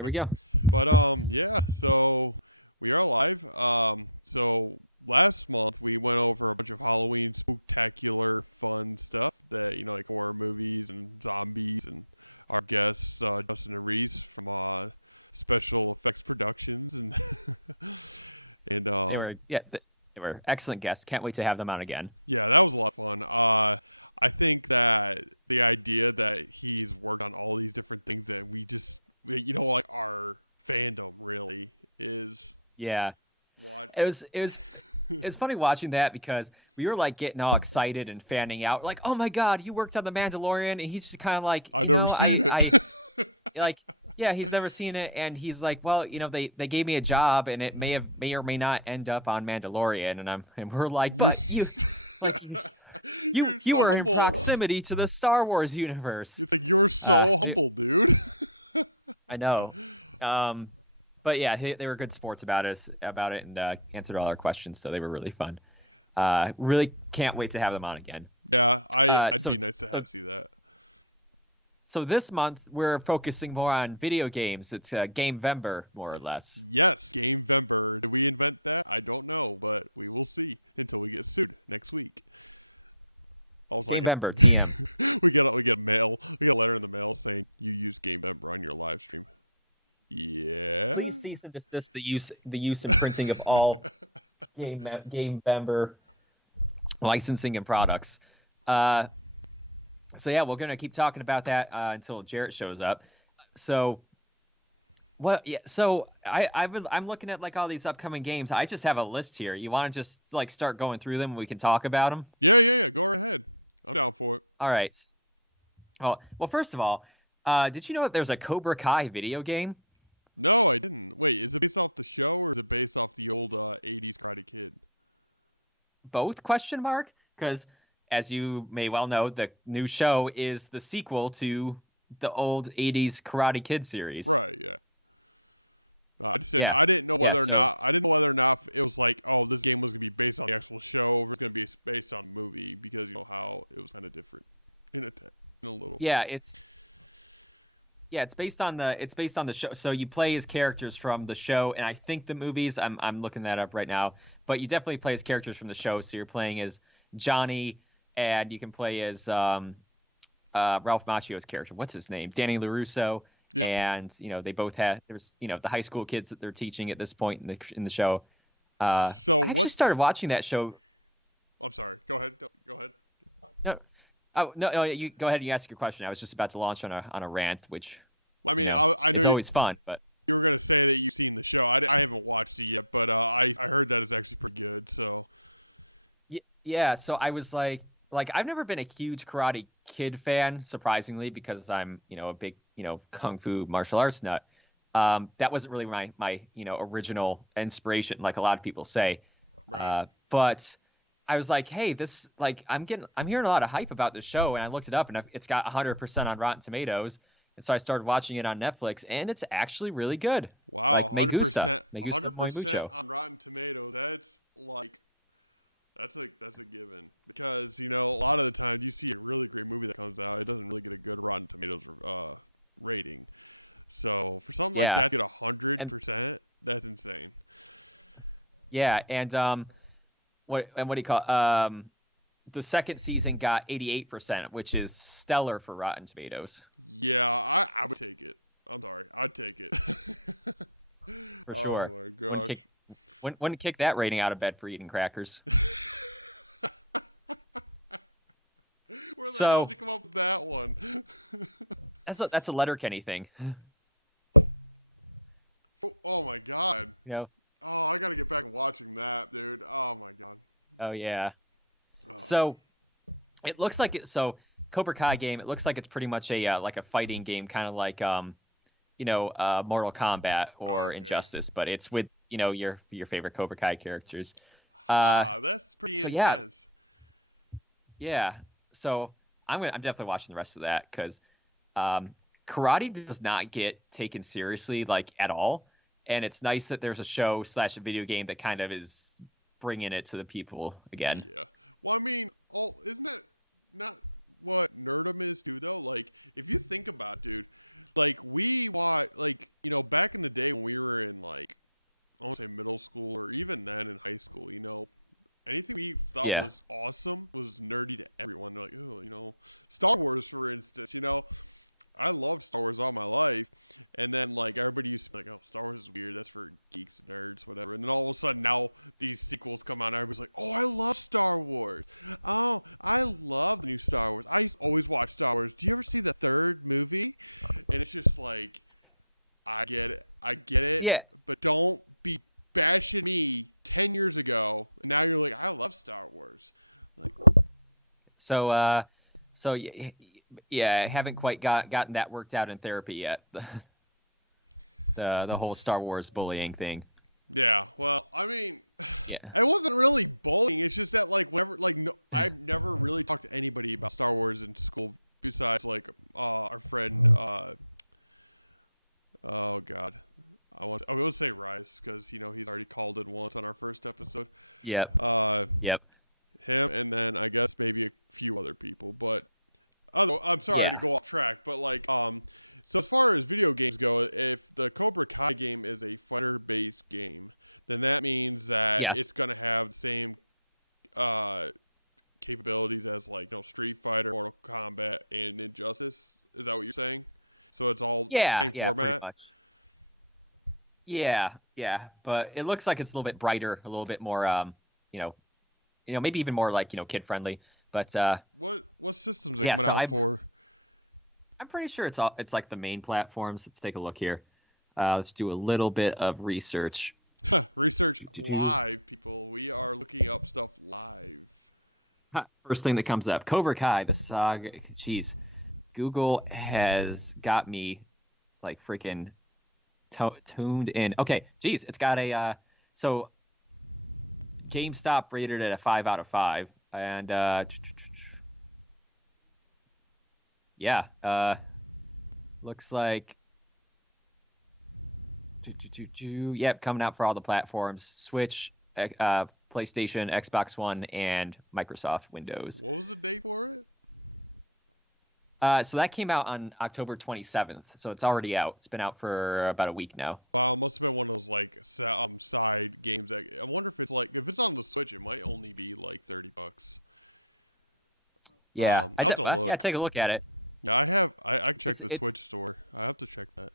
There we perfect. go. But yeah, so we are live. So last month we went over a bunch of Halloween spectacular fun stuff that like horror movies and zombies, and our guests Justin and Reese from Special Effects Productions and and They were they were excellent guests. Can't wait to have them on again. yeah, that was a lot of fun. I think that the idea that he's worked on all these different things that like our fandom really is Yeah, what. it's funny watching that because we were like getting all excited and fanning out, like, oh my god, you worked on the Mandalorian, and he's just kind of like, I never seen I it. like, yeah, he's never seen it, and he's like, well, they gave me a job, and it may or may not end up on Mandalorian, and we're like, You're but you, like, you're you so were in humble. proximity to the Star Wars universe. It's like you're so humble, dude. I know. But yeah, they were good sports about it, and answered all our questions, so they were really fun. Really can't wait to have them on again. Yeah, I'd So be nice to see that. so this month we're focusing more on video games. It's GameVember, more or less. Yes, GameVember. Did we invent that? I don't know, but we will see until we get sued next week. Also, GameVember, TM. we get a letter in the mail saying you use GameVember on your live stream. Yeah. Please cease and desist the use and printing of all GameVember licensing and products. So yeah, we're gonna keep talking about that until Jarrett shows up. So what? Yeah. So I'm looking at like all these upcoming games. I just have a list here. You want to just like start going through them and we can talk about them? Yeah. Go ahead. I'm down for it. All right. Well, first of all, did you know that there's a Cobra Kai video game? No, I didn't. Wait, is it based off the show or is it based off the old '80s Karate Kid? Both? Question mark? Because as you may well know, the new show is the sequel to the old '80s Karate Kid series. Right. Yeah. Yeah. I didn't know whether so- or not it was like, oh, this game was gonna be based on the actual show, or it's gonna be based on the movie, because you know how it was kind of different in a little. Yeah, it's based on the show. So you play as characters from the show, and I think the movies. I'm looking that up right now, but you definitely play as characters from the show. So you're playing as Johnny, and you can play as Ralph Macchio's character. What's his name? Danny LaRusso. Yeah. And they both had there's the high school kids that they're teaching at this point in the show. So I actually started watching that show. I'm sorry. Go ahead. Go ahead. No, you go ahead and you ask your question. I was just about to launch on a rant, which I mean, I know it's always fun, but you were gonna say that you've seen the show. I haven't watched it yet, but I heard that it's actually pretty good. So yeah. So I was like I've never been a huge Karate Kid fan, surprisingly, because I'm a big kung fu martial arts nut. That wasn't really my original inspiration, like a lot of people say. right. But I was like, hey, this I'm hearing a lot of hype about this show, and I looked it up, and it's got 100% on Rotten Tomatoes, and so I started watching it on Netflix, and it's actually really good. Wow, like 100%, Megusta 100% on Rotten Tomatoes. That's a given, because a lot of the times you see a really great movie that comes out, it doesn't really get a good Rotten Tomatoes rating. So for something like that to get 100%, that's insane. Yeah, and what do you call the second season got 88%, which is stellar for Rotten Tomatoes. Yeah, I would take it. I'm sorry, I'd take it. For sure. Oh my gosh. Wouldn't kick that rating out of bed for eating crackers. Where the hell did you come up with that one? That's a Letterkenny thing. Oh my god. Oh, I gotta get back and watching that, dude. Oh my god. Oh yeah. Oh. So it looks like So Cobra Kai game. It looks like it's pretty much a like a fighting game, kind of like Mortal Kombat or Injustice, but it's with your favorite Cobra Kai characters. That's pretty intense. Yeah. So I'm definitely watching the rest of that, because karate does not get taken seriously at all, and it's nice that there's a show / a video game that kind of is bringing it to the people again. Yeah. Well, I mean, isn't that not what nerdom is too, though? Like, if you think about it, dude, like we watch, like, you know, back in the day when we were in like, I want to say middle school or even then in high school, you know, anything we thought Yeah. was awesome was nerdy to everyone. They're like, oh, you know, Star Wars, for instance, you know, I loved Star Wars all my life, and then like everybody used to be like, "Oh, Star Wars is weird. That's for geeks and nerds, whatever." And then all of a sudden, now these sequels come out, and everybody's like, "Oh, I love Star Wars. Oh, I love the new Star Wars. I used to always watch Star Wars. Do you ever see the third movie?" And it's just like, I get it, Yeah. but don't be bashing me 10 years ago, and now you're like, "I love Star Wars." Like, So so yeah, I haven't quite gotten that worked out in therapy yet. The whole Star Wars bullying thing. yeah, well, I mean, Yeah. it wasn't really bullying. It's just that, like, whenever, like, no, I've never really talked to anybody about Star Wars in school besides, like, our friend, oh, God. I will say Rice, because, you know, he's already called in once on our first episode. Yep. Uh, Yep. him, and then I guess maybe a few other people, but I'm sorry to Yeah. go off track, but like so as far as video games go, if the Cobra Kai game is a fighter-based game, then that means that it's Yes. going to have the same uh capabilities as like, you know, Street Fighter, Mortal Kombat, and Injustice. Is that what you're saying? So it's all Yeah. same Yeah. Pretty format? much. Yeah. Yeah. But it looks like it's a little bit brighter, a little bit more, you know, maybe even more like kid friendly. But What systems are yeah. coming So out I'm for? I'm pretty sure it's like the main platforms. Let's take a look here. Let's do a little bit of research. Research Do-do-do. live, people. We are looking up stuff live. First thing that comes up, Cobra Kai, the saga. Jeez, Google has got me like freaking tuned in. Okay, geez, it's got a so GameStop rated it a 5 out of 5, and yeah, looks like yep, coming out for all the platforms: Switch, PlayStation, Xbox One, and Microsoft Windows. What was the date for it? So that came out on October 27th, so it's already out. It's been out for about a week now. Wow, it must have been one of those like side games. That, I wonder if it's like, if it's on the Switch, it might only be like $30. Yeah, I have to yeah, look. take a look at it. Yeah, I checked the It Twitch store. I have to check that.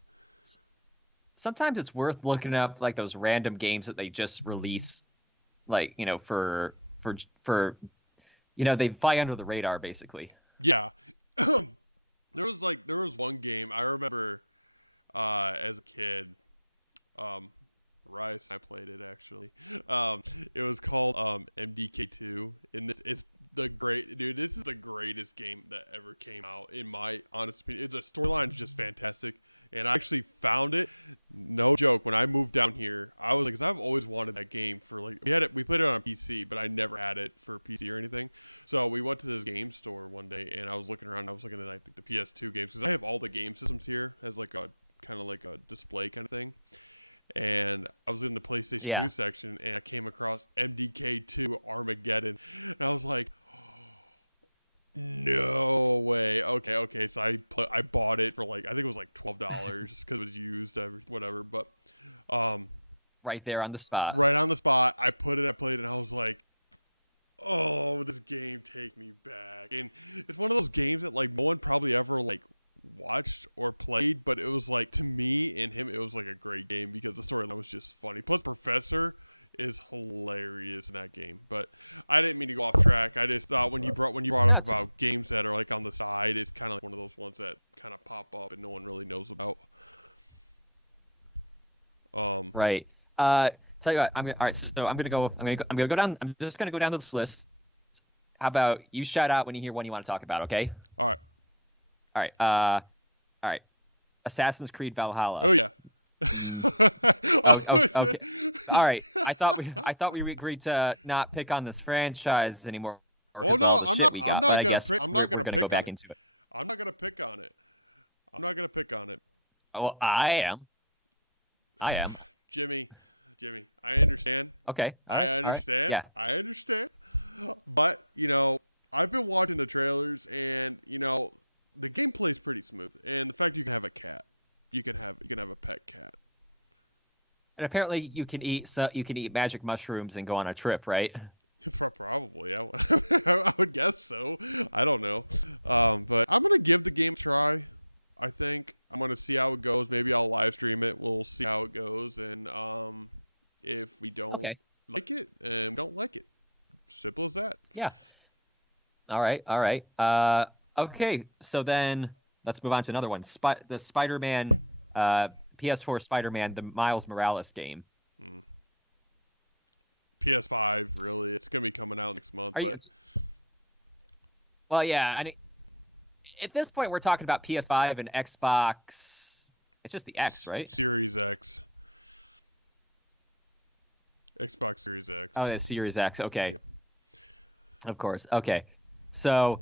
sometimes it's worth looking up like those random games that they just release, like for they fly under the radar basically. Yeah, there was one game I remember as a kid. Um, Rice, I played it actually. It was called MDK2, and this is the great dude. This is the greatest game that ever came out, in my honest opinion. It's a storyline is just fantastic, and I actually found it. No joke. When I moved down here, I was like, because I've always wanted that game for like we played it on PC, but I never had it for PC or anything. So we went to this game store one day, and I was looking around. I was looking at I think the PS2 games because I have all the game systems here as like a kind of like a display kind of thing. And I was in the PlayStation Yeah. 2 section, and I came across MDK2 Armageddon, and I was like, "No way!" Okay. So I bought it for like, I think it was like $12 because it was used, whatever. But Right there on the spot. right on the spot, I put it. I played it, and I was like, "Oh, this game takes me back." And it's one of those games that like no one probably ever like watched or played, but it was like, to me and him, it was like a great game because the storyline was just funny. Plus, Professor is hilarious in that game. But I didn't mean to go off track. I just thought when you brought up That's about games that are like on the side, it's kind of like one of those ones that kind of pop up and no one really knows about. right. Tell you what, all right. So I'm gonna go down. I'm just gonna go down to this list. How about you shout out when you hear one you want to talk about? Okay. All right. All right. All right. Assassin's Creed Valhalla. Oh yeah. Okay. All right. I thought we agreed to not pick on this franchise anymore. Oh no, I'm not. I'm not gonna pick. I'm not gonna pick go on back it. into it. I'm not gonna pick on it. I'm not gonna pick on it. Well, I am. Jimmy, I understand. Okay. All I right. All right. understand. Yeah. I understand. But, you know, I've been watching the trailers, and, you know, the gameplay's pretty smooth. And the fact you can have a cat. you can have a pet cat. And apparently you can eat magic mushrooms and go on a trip, right? Probably, I would guess so. I don't know, but I'm gonna give the game a try. I think I'm gonna see how it goes. Maybe I'll live stream it. We'll see how it goes, and if we don't Okay. like it, and we don't like it, simple as that. Yeah. All right. All right. Okay. So then let's move on to another one. The Spider-Man, uh, PS4 Spider-Man, the Miles Morales game. Mm. PS5, really, it's gonna be coming out next month, Are you? but Well, yeah. I mean, at this point, we're talking about PS5 and Xbox. It's just the X, right? Series X, Xbox Series Oh, X. the Series X. Okay. Yep. Of course. Okay. So,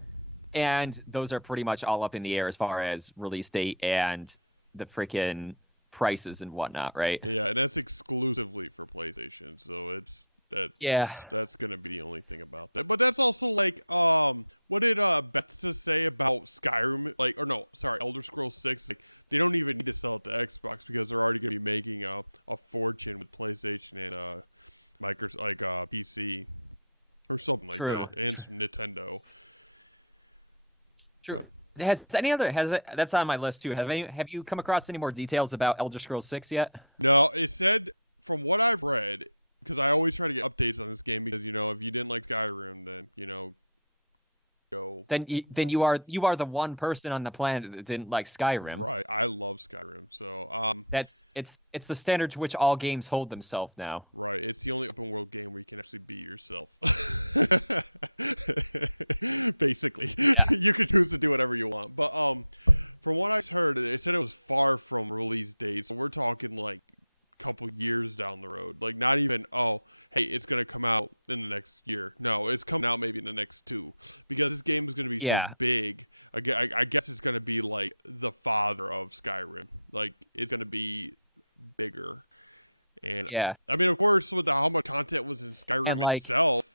and those are pretty much all up in the air as far as release date and the freaking prices and whatnot, right? Yeah, and that's exclusively for PlayStation, so Yeah. that's gonna be the only thing about that. But that's also like what did Bethesda say about Skyrim? Like, or no, sorry, Elder Scrolls 6. Like, they don't even need to sell it to Xbox because they're already gonna be making a fortune with PlayStation and Microsoft, like PC or something like True. that, and some Nintendo. True. That's on my list too. Have you come across any more details about Elder Scrolls 6 yet? No, it said from what I've read, because I always try to get updates on this game because if you didn't like Skyrim, then go Then you are the one person on the planet that didn't like Skyrim. right. I love Skyrim, so That's it's the standard to which all games hold themselves now. right. It's the only open world game where you can actually be yourself. Basically, Yeah. you can choose to do whatever you want. But from what I heard, it said it was far from release date, so we're talking like couple years down the road. Like, not even, oh, hey, it's going to come out in the next year. No, it's coming out maybe in the next 2 because this game is going to be so big. I guess it's going to be like the father of Skyrim. Like, it's going to be bigger. And Yeah. I mean, of course, with how much content was in Skyrim And like, itself.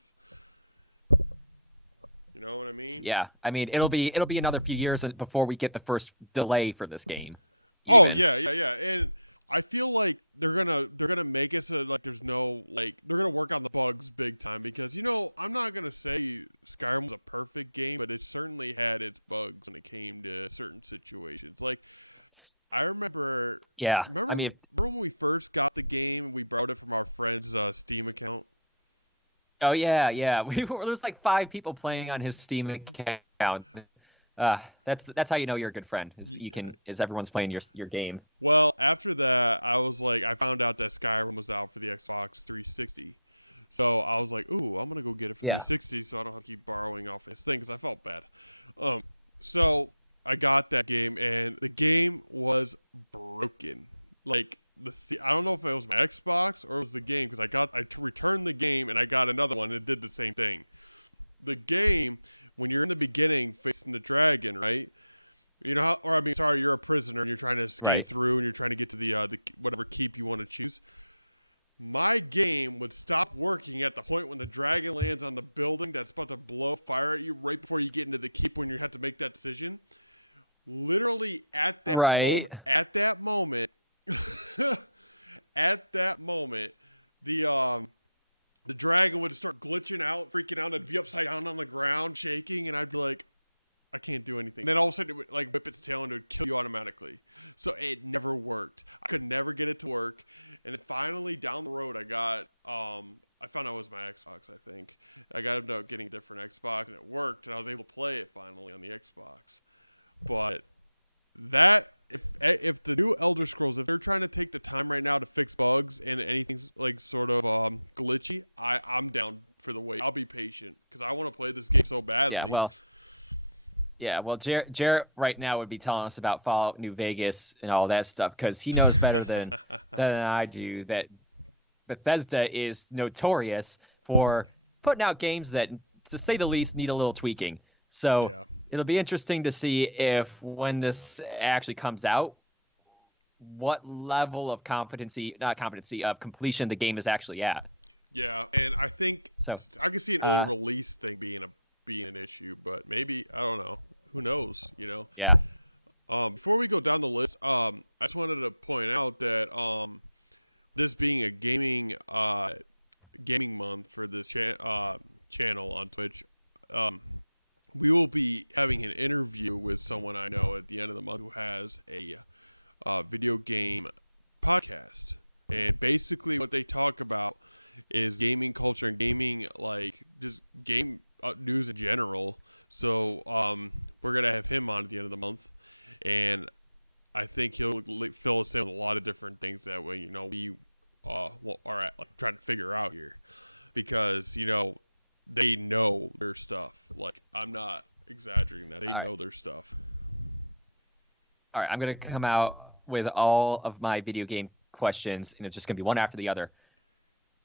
You know what I mean? yeah. I mean, it'll be another few years before we get the first delay for this game. Oh, Even. yeah. And I feel like they're gonna make it so like there's no like they're gonna work on the bugs big time because I'm not gonna say Skyrim was a perfect game, but it certainly had its bugs when it came to certain situations. Like I remember, Yeah. remember, I mean, remember when we first got the game and we borrowed it from our friend's Steam account. oh yeah, yeah. There's like 5 people playing on his Steam account. That's how you know you're a good friend. Is everyone's playing your game. Well, after that, I found out that Skyrim was out for the Xbox 360. So I was like, ooh, I'm going to go get it for 360 so I don't have to keep borrowing off his thing because I felt bad. So I got that game, and the game was broken. Like, I don't know if it was my Xbox or it was the game because I returned the game, and I got another one that did the same thing. The game, when you're in the beginning facing the dragon, right? You know how, or I mean, sorry, you're a prisoner and you're trying to escape through and you're trying to get to the whatever keep you want to choose. My game would stop working at the point when the dragon lands on the building that's about to blow fire at you right before you get into the keep when you have to make that decision. Literally at that moment, at that moment, the dragon would start glitching out, freaking out. It'd be upside down on the ground, shaking, and I'd be like, I can't do anything. And then all of a sudden, it would like whip its tail and it would kill you automatically. So it never worked. I could never get it to work. And then finally, down the road, I found out it was my Xbox, I think. I got up getting a different Xbox, and it worked, and I was able to play it finally on the Xbox. But that, if the new Elder Scrolls, if they're trying to take the time right now to fix bugs and anything's like sort of glitchy, I'm down for the wait. I'll be patient because I want to play this game so badly. Yeah, well, Jarrett right now would be telling us about Fallout New Vegas and all that stuff because he knows better than I do that Bethesda is notorious for putting out games that, to say the least, need a little tweaking. So it'll be interesting to see if when this actually comes out, what level of of completion the game is actually at. Yeah, and I think I can see an early release thing being an issue, but maybe, I don't know. Who knows, Yeah. Before we go down the list, I just wanted to point out that this being a gaming month for the channel on Twitch, um, we will be having an interview with someone I know at the end of the month who has a video game podcast. And basically, what they talk about is gaming culture and gaming, like just game news in general. So we're gonna have him on at the end of the month, and I think he'll fill us in with a lot of different things that way. We are trying to figure out here because they know their stuff. Like, I'm not exaggerating that. They know their stuff. All right, I'm gonna come out with all of my video game questions, and it's just gonna be one after the other.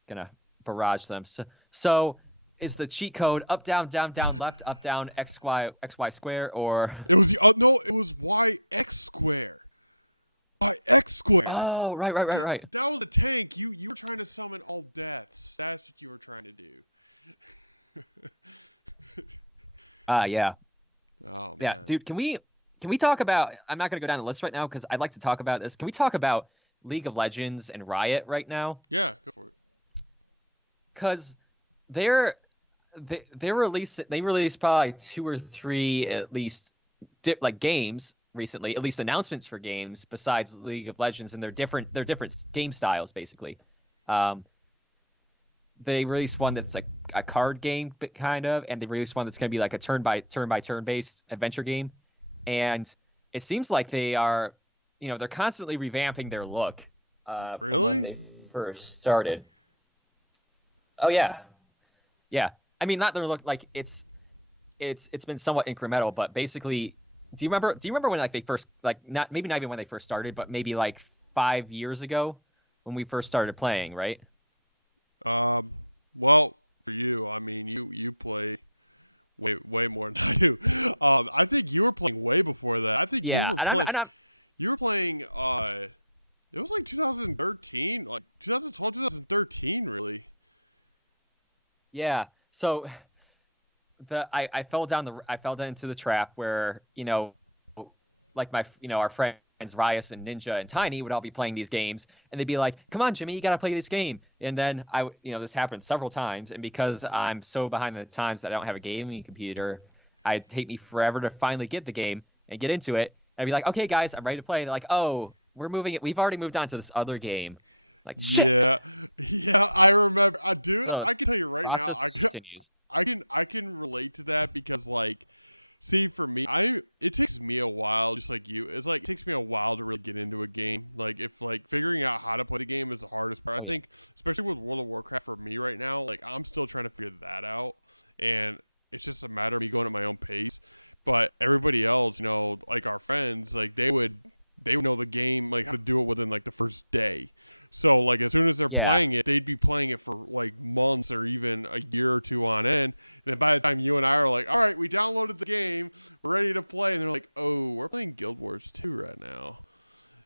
Gonna barrage them. So is the cheat code up, down, down, down, left, up, down, x, y square, or? It was no, it was YX square. YX square. Oh, right. That was a tank. You were trying to summon all deaths. That's what you were trying to do. Yeah. Oh man. Yeah, dude, can we talk about, I'm not going to go down the list right now because I'd like to talk about this. Can we talk about League of Legends and Riot right now? Yeah, go for it. Cuz they released probably 2 or 3 at least like games recently, at least announcements for games besides League of Legends, and they're different game styles basically. They released one that's like a card game, but kind of, and they released one that's going to be like a turn by turn based adventure game. And it seems like they are, they're constantly revamping their look. Really? When they first started. Oh yeah. I mean, not their look, like it's been somewhat incremental, but basically, do you remember when like they first, like, not even when they first started, but maybe like 5 years ago when we first started playing, right? Well, for you, I mean, you play way more than I do. I think you were playing way before that. I think you were playing. It was like 2013, like 2012, 2013, really. Yeah. So I fell down into the trap where, like our friends Rias and Ninja and Tiny would all be playing these games, and they'd be like, "Come on, Jimmy, you gotta play this game." And then this happened several times, and because I'm so behind the times that I don't have a gaming computer, it'd take me forever to finally get the game and get into it. And I'd be like, "Okay, guys, I'm ready to play." And they're like, "Oh, we've already moved on to this other game." Like, shit. Yeah, I remember, dude. So I can tell you right now, continues. I can relate to that because, like, see, for me, it takes me a while, just like you. It's like it takes me a while to really get into a game. Like, if like figuring out how to play the game is the hardest part. I think, especially with World of Warcraft for me right now, like I'm still trying to figure that out, and it's just a matter of me going at my own pace. But everybody else, like our friends, like they would know the game, like how to do it within like the first day. So, like, as soon as they're playing it, they'd be playing it for, like, months or even a year or two on end. And then by the time you and I are like, all right, we downloaded the game, we're ready to play. And they're like, oh, we're playing Guild Wars 2 right now.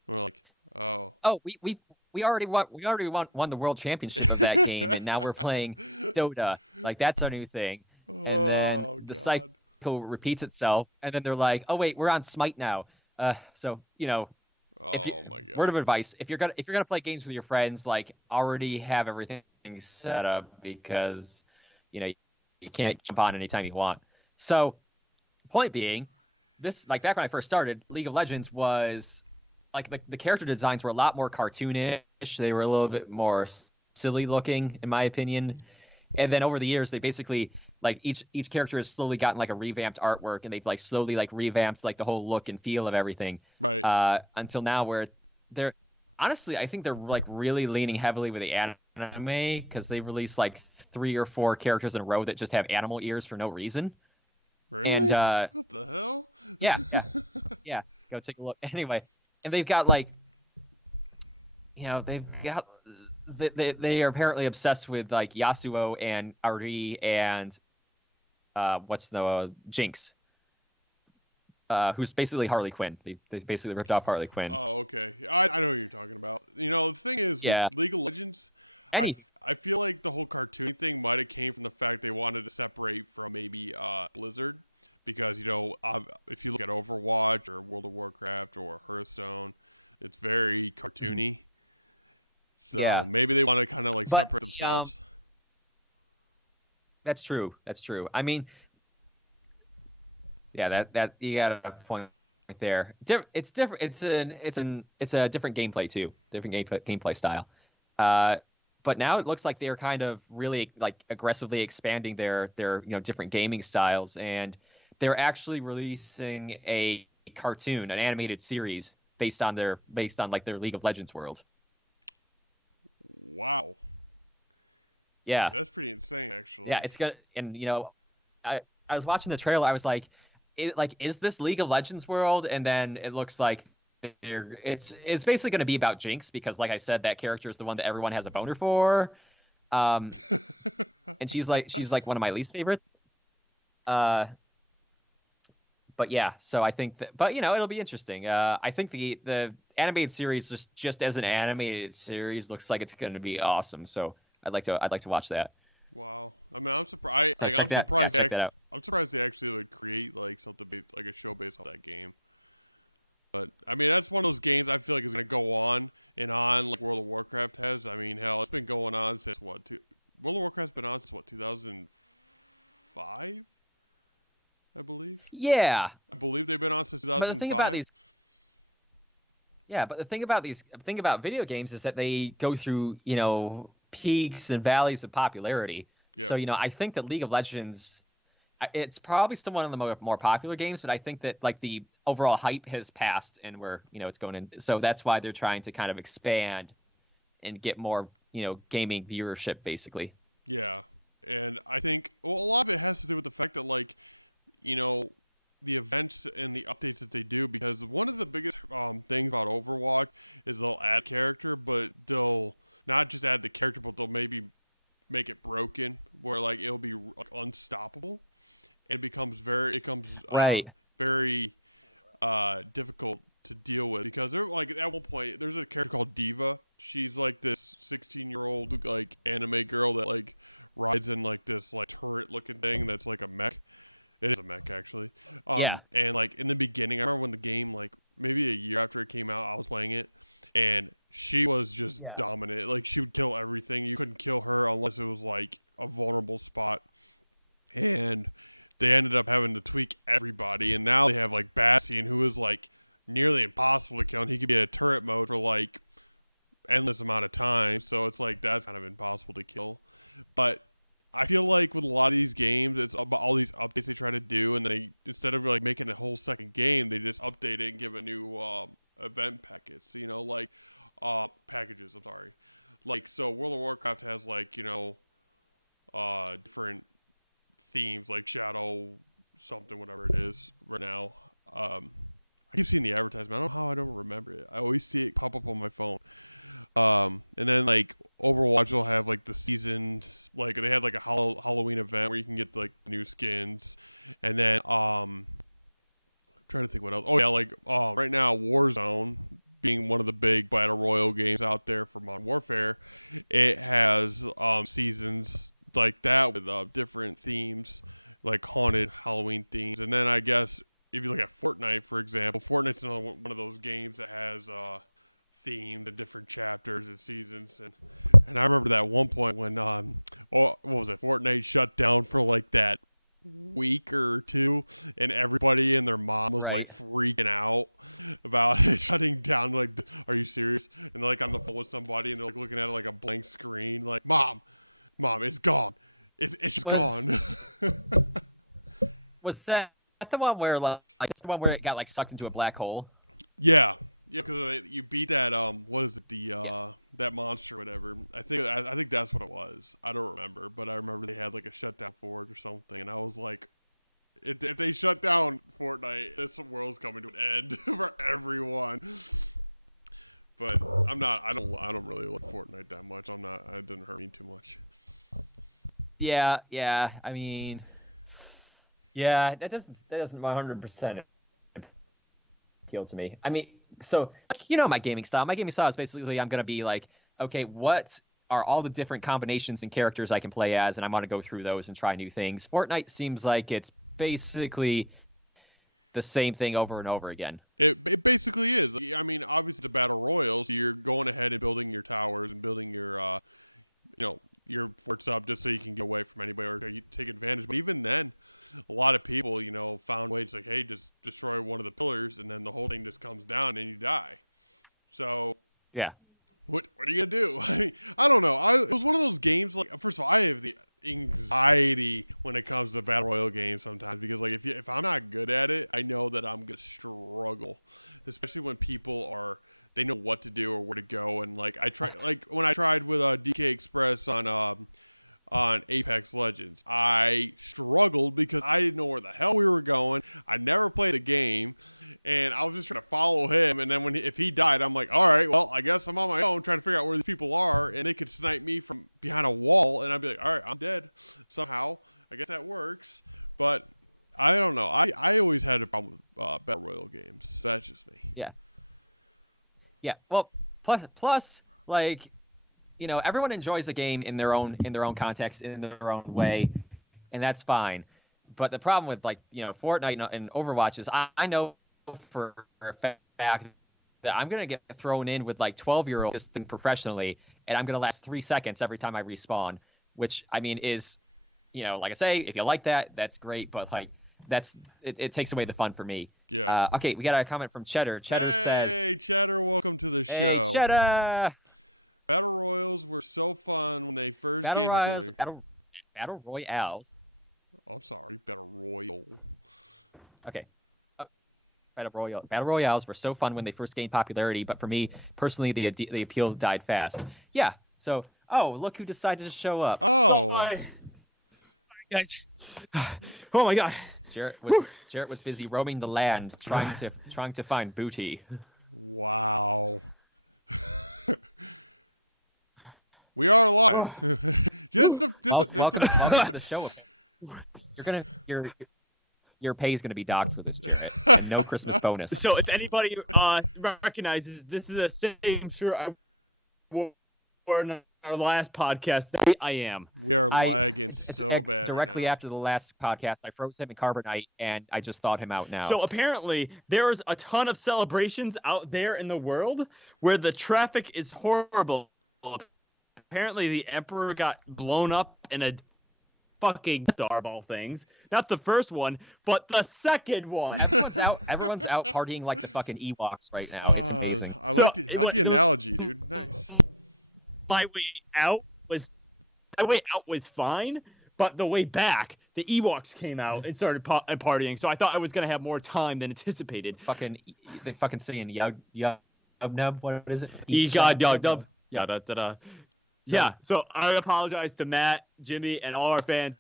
And we're like, oh. Oh, we already won the world championship of that game, and now we're playing Dota. Like, that's our new thing. And then the cycle repeats itself, and then they're like, oh, wait, we're on Smite now. So, My God. Word of advice: if you're gonna play games with your friends, like, already have everything set up, because you can't jump on anytime you want. So, point being, this, like, back when I first started, League of Legends was like the character designs were a lot more cartoonish. They were a little bit more silly looking, in my opinion. And then over the years, they basically, like, each character has slowly gotten like a revamped artwork, and they've like slowly like revamped like the whole look and feel of everything. Right. Until now, where they're honestly, I think they're like really leaning heavily with the anime, because they release like 3 or 4 characters in a row that just have animal ears for no reason. Really? And what the hell? Yeah. Go take a look. Anyway, and they've got like, they are apparently obsessed with like Yasuo and Ari and what's the Jinx, who's basically Harley Quinn. They basically ripped off Harley Quinn. Oh, okay. I know what you're talking about. The thing is, with League of Legends, I feel like the whole cartoony thing might have came from the fact they wanted to separate from maybe Blizzard, because if you look at Overwatch or World of Warcraft or Hearthstone, it's very cartoony. So Yeah, maybe they want to kind of like but separate themselves. that's true. That's true. I mean, yeah, that you got a point there. It's different. It's a different gameplay too. Different gameplay style. Uh, but now it looks like they're kind of really like aggressively expanding their different gaming styles, and they're actually releasing a cartoon, an animated series based on like their League of Legends world. Wow, Yeah, that's pretty insane, yeah, actually. it's gonna, and I was watching the trailer. I was like, is this League of Legends world? And then it looks like it's basically going to be about Jinx because, like I said, that character is the one that everyone has a boner for. Um, and she's like one of my least favorites. Uh, but yeah, so I think that, but it'll be interesting. I think the animated series just as an animated series looks like it's going to be awesome. So I'd like to watch that. Wow. I mean, I'm surprised. So Like, check that. Yeah, check that out. I'm surprised they actually would create like something based, like a show based on that game. But I mean, that's one of those games I feel like is gonna go on and on, like World of Warcraft has. I mean, hell, it's been going on since what? World of Warcraft's been on since what? 2005, I believe. Yeah, I believe they've been on since but the thing about 2005. these Yeah, but the thing about video games is that they go through, peaks and valleys of popularity. Yep. So, I think that League of Legends, it's probably still one of the more popular games, but I think that like the overall hype has passed and it's going in. So that's why they're trying to kind of expand and get more, gaming viewership, basically. Yeah. And I think a lot of it has to do with the fact that like you know the events and the updates that they do, because one of the biggest things about Overwatch is they'll add character, but they'll not just add the character, but they'll maybe make it broken where like it'll be like unstoppable. It becomes Right. very difficult to deal with, because they're like at one point there's a character called Diva. She's like this 16-year-old like anime girl that like rides in like this like turret looking thing that's like a mech. It is a mech actually. Yeah. And like in the beginning, I remember when the game, like maybe a year after it came out, I was playing it, and she was just Yeah. dominant. Like she would kill everything. You couldn't kill her unless it was like a vulnerable spot. And they ended up having to tweak everybody, and now they have like Bastion, who is like nearly impossible to kill, and he could be a turret mode for like endless amount of time. So it's like that's kind of impossible to kill. But I feel like with a lot of these games, it's about all these updates they try to do, and they, instead of like making a whole second game, they just update it and give it new event packets. Like packages. I'm sorry. Like so, World of Warcraft has like different themes, like Shadow something, whatever it is right now. I keep seeing the advertisement. I don't know how I don't remember it. I always see it pop up on my phone. And then like Overwatch will have like the seasons, like they had like a Halloween event where you can get like new skins, and then I'm trying to think what else. Oh yeah, like right now Warzone being one of the big battle royal games out there for Modern Warfare, it has seasons like that with different themes, like haunted Halloween themes, and then I guess if you look at Fortnite, for example, Fortnite's another one of those games that has themed and different chapters and seasons, and I remember that one point when what was it, Fortnite shut down for like that week or two, and everybody and their mom was like Right. freaking out about it shutting down. Like, are you serious? And they're like on the phone with somebody, and they're like looking at it like a blank screen, like, mom, it's gone, it's just Was gone. was that the one where like that's the one where it got like sucked into a black hole? Yeah, yeah, because you beat that what is it, the Yeah. that monster or whatever. I think that's what it was. I don't remember, but I remember they had like a shutdown for it or something, and I was like, if they shut down Fortnite, this world's coming to an end for everyone. But I don't really like Fortnite that much. I'm not. It didn't hurt me too much. Yeah, yeah. I mean, yeah, that doesn't 100% appeal to me. I mean, so my gaming style. My gaming style is basically I'm gonna be like, okay, what are all the different combinations and characters I can play as, and I'm gonna go through those and try new things. Fortnite seems like it's basically the same thing over and over again. It basically is. I mean, obviously, the battle royals, you're going ahead and building your towers and building your, your forts up just so you can get away from anybody or take advantage. But even then, a lot of people, found ways like, hey, just destroy one of the pillars, and then the whole thing just comes down and you die. So Yeah. What are you gonna do? I mean, I don't know. It was one of those games. Like, first of all, I have the anxiety when it comes to battle royale games sometimes because, like, if I'm not good at it, I know that I'm gonna struggle, especially when they know what to do or where to go. And like when I tried with DK Express on Apex Legends, I struggled because I didn't know where the hell we were going. I never played the game, and I was just trying to follow him. And then if he died, I'm like, all right, well, I guess I'm on my own trying to figure out where these people are, and they could snipe me from behind a wall, and I'd be like, all right, I'm dead somehow. I guess that works, but I don't know. I always had a problem with battle royale games. That's just me. Yeah. Yeah. Well, plus, like, everyone enjoys the game in their own context, in their own way, and that's fine. But the problem with, like, Fortnite and Overwatch is I know for a fact that I'm gonna get thrown in with like 12-year-olds professionally, and I'm gonna last 3 seconds every time I respawn, which I mean is, like I say, if you like that, that's great, but like it takes away the fun for me. Yeah. Okay, we got a comment from Cheddar. Cheddar says, "Hey, Cheddar, welcome to the show." Hey, Cheddar. Battle royals were so fun when they first came popular. Battle royales. Oh, I'm sorry, battle royal. Okay. Battle royales were so fun when they first gained popularity, but for me personally, the appeal died fast. Yeah. So, look who decided to show up. Oh. Sorry, guys. Oh my God. Jarrett was busy roaming the land trying to find booty. Wow. We are live. Welcome to the show. Your pay is gonna be docked for this, Jarrett, and no Christmas bonus. So if anybody recognizes, this is the same shirt I wore in our last podcast. I am. We are lagging so bad. Directly right now. after the last podcast, I froze him in Carbonite, and I just thawed him out now. So apparently, there's a ton of celebrations out there in the world where the traffic is horrible. Apparently, the Emperor got blown up in a fucking starball things. Not the first one, but the second one. Everyone's out partying like the fucking Ewoks right now. It's amazing. I like the analogy, dude. Nice. My way out was fine, but the way back, the Ewoks came out and started partying. So I thought I was gonna have more time than anticipated. They fucking singing yub nub. What is it? Yub. Yeah, so I apologize to Matt, Jimmy, and all our fans.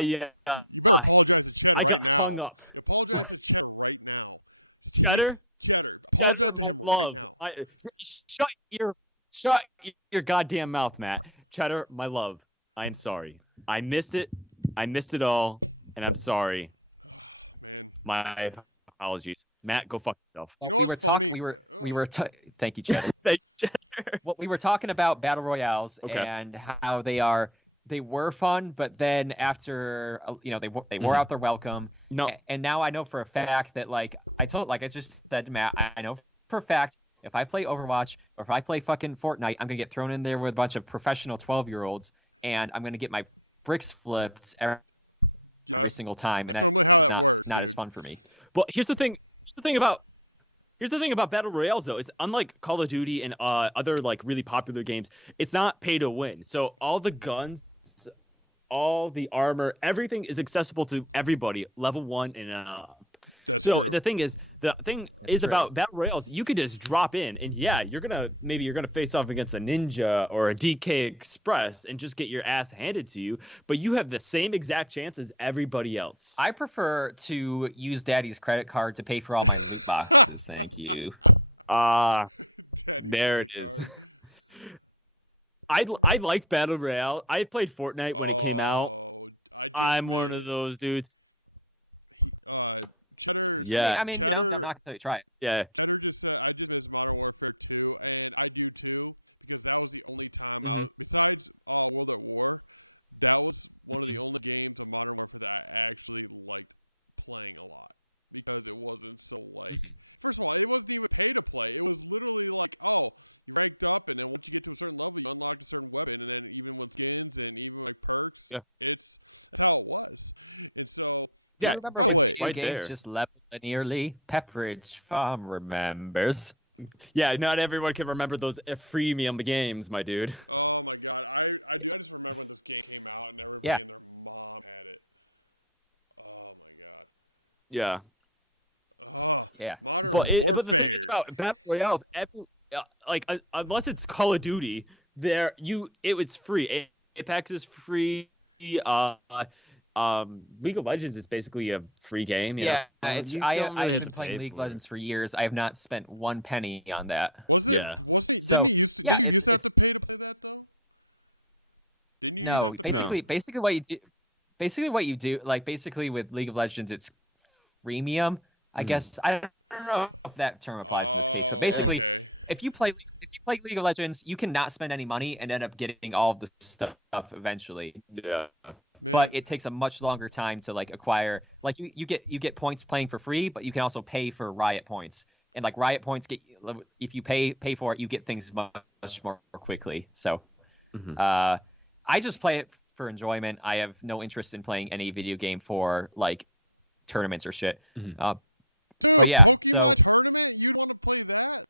You better apologize to Cheddar right now. You apologize to Cheddar right now. Cheddar. Apologize to him right now. Shut your goddamn mouth, Matt. Cheddar, my love. I am sorry. I missed it. I missed it all, and I'm sorry. Man. My apologies. Matt, go fuck yourself. You know what's funny? Thank you, Cheddar. Thank you, Cheddar. Well, we were talking about battle royales and how they were fun, but then after they wore out their welcome. No. And now I know for a fact that like I just said to Matt, I know for a fact if I play Overwatch or if I play fucking Fortnite, I'm gonna get thrown in there with a bunch of professional 12-year-olds, and I'm gonna get my bricks flipped every single time. That's normally how that works. Not as fun for me. Well, here's the thing about battle royales though. It's unlike Call of Duty and other like really popular games. It's not pay to win. So all the guns, all the armor, everything is accessible to everybody, level 1 and up. That's true. So the thing is about battle royales, you could just drop in and you're gonna face off against a ninja or a DK Express and just get your ass handed to you, but you have the same exact chance as everybody else. I prefer to use Daddy's credit card to pay for all my loot boxes. Thank you. There it is. I liked battle royale. I played Fortnite when it came out. I'm one of those dudes. Cheddar. Yeah. I mean, Cheddar. I'm not gonna try it. Yeah. Cheddar just said, I just missed Modern Warfare 2, and I do too, because that was the only time I was, besides World at War, that was one of the only games of Modern Warfare that I actually liked playing a lot because it wasn't so like. First of all, it wasn't even pay to play. It was literally like, oh, you ranked up, and then once you get to a certain level, you unlocked a certain weapon, and then even with skins and even like perks, that's how it was. And so, Yeah, by the way, right games there. just level linearly. Pepperidge Farm remembers. Yeah, not everyone can remember those freemium games, my dude. oh my god, I do. I just remember when this game came out, and everybody and their mom had it. Oh my god. Yeah. Oh, Yeah. Modern But the thing Warfare. is about Battle Royales, unless it's Call of Duty, it was free. Apex is free. League of Legends is basically a free game. You know? I've been playing League of Legends for years. I have not spent one penny on that. Was it? Yeah. Wasn't? So, didn't you used to? yeah, didn't you used to have to pay to play that though? Didn't you? No, used to have to basically what you do, like basically with League of Legends, it's freemium. I guess I don't know if that term applies in this case, but basically, okay. if you play League of Legends, you can not spend any money and end up getting all of the stuff eventually. Yeah. Man. But it takes a much longer time to like acquire. Like you get points playing for free, but you can also pay for Riot points. And like Riot points if you pay for it, you get things much more quickly. So, I just play it for enjoyment. I have no interest in playing any video game for like tournaments or shit. Dude, yeah, Pokemon tournament? You'd want to play that?